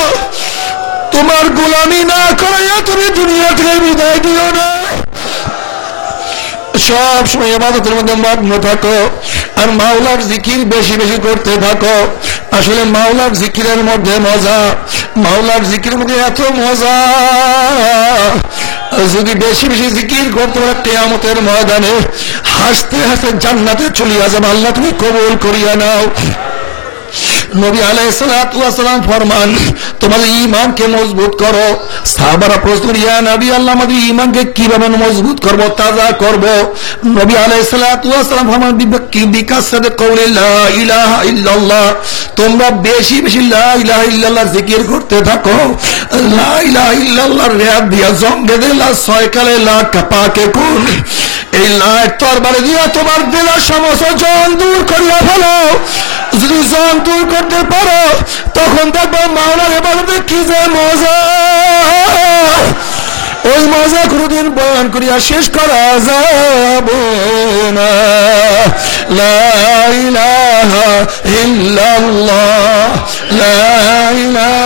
তোমার গোলামি না করাইয়া তুমি দুনিয়া থেকে বিদায় দিও না। সব সময় ইবাদতের মধ্যে মগ্ন থাকো, আর মাওলার জিকির বেশি বেশি করতে থাকো। আসলে মাওলার জিকিরের মধ্যে মজা, মাওলার জিকিরের মধ্যে এত মজা, যদি বেশি বেশি জিকির করতে পারো কিয়ামতের ময়দানে হাসতে হাসতে জান্নাতে চলিয়া যাবে। আল্লাহ তুমি কবুল করিয়া নাও। নবী আলাইহিস সালাতু ওয়াস সালাম ফরমান, তোমাদের ঈমানকে মজবুত করো। সাহাবারা প্রশ্ন, ইয়া নবী আল্লাহ, আমাদের ঈমানকে কিভাবে মজবুত করব, তাজা করব? নবী আলাইহিস সালাতু ওয়াস সালাম ফরমান, বিকাসরাতি কওলি লা ইলাহা ইল্লাল্লাহ, তোমরা বেশি বেশি লা ইলাহা ইল্লাল্লাহ জিকির করতে থাকো। লা ইলাহা ইল্লাল্লাহর রিয়াদ দিয়া জঙ্গে দিলা 6 কালে লা কাপাকে কুল, এই লায়ের তরবারি দিয়া তোমার দিলের সমস্ত জন দূর করিয়া ফেলো। যদি জন দূর করতে পারো তখন দেখবো মাওলার ইবাদতে কি যে মজা, ওই মজা কোনদিন বয়ান করিয়া শেষ করা যাবে না। লা ইলাহা ইল্লাল্লাহ, লা ইলাহা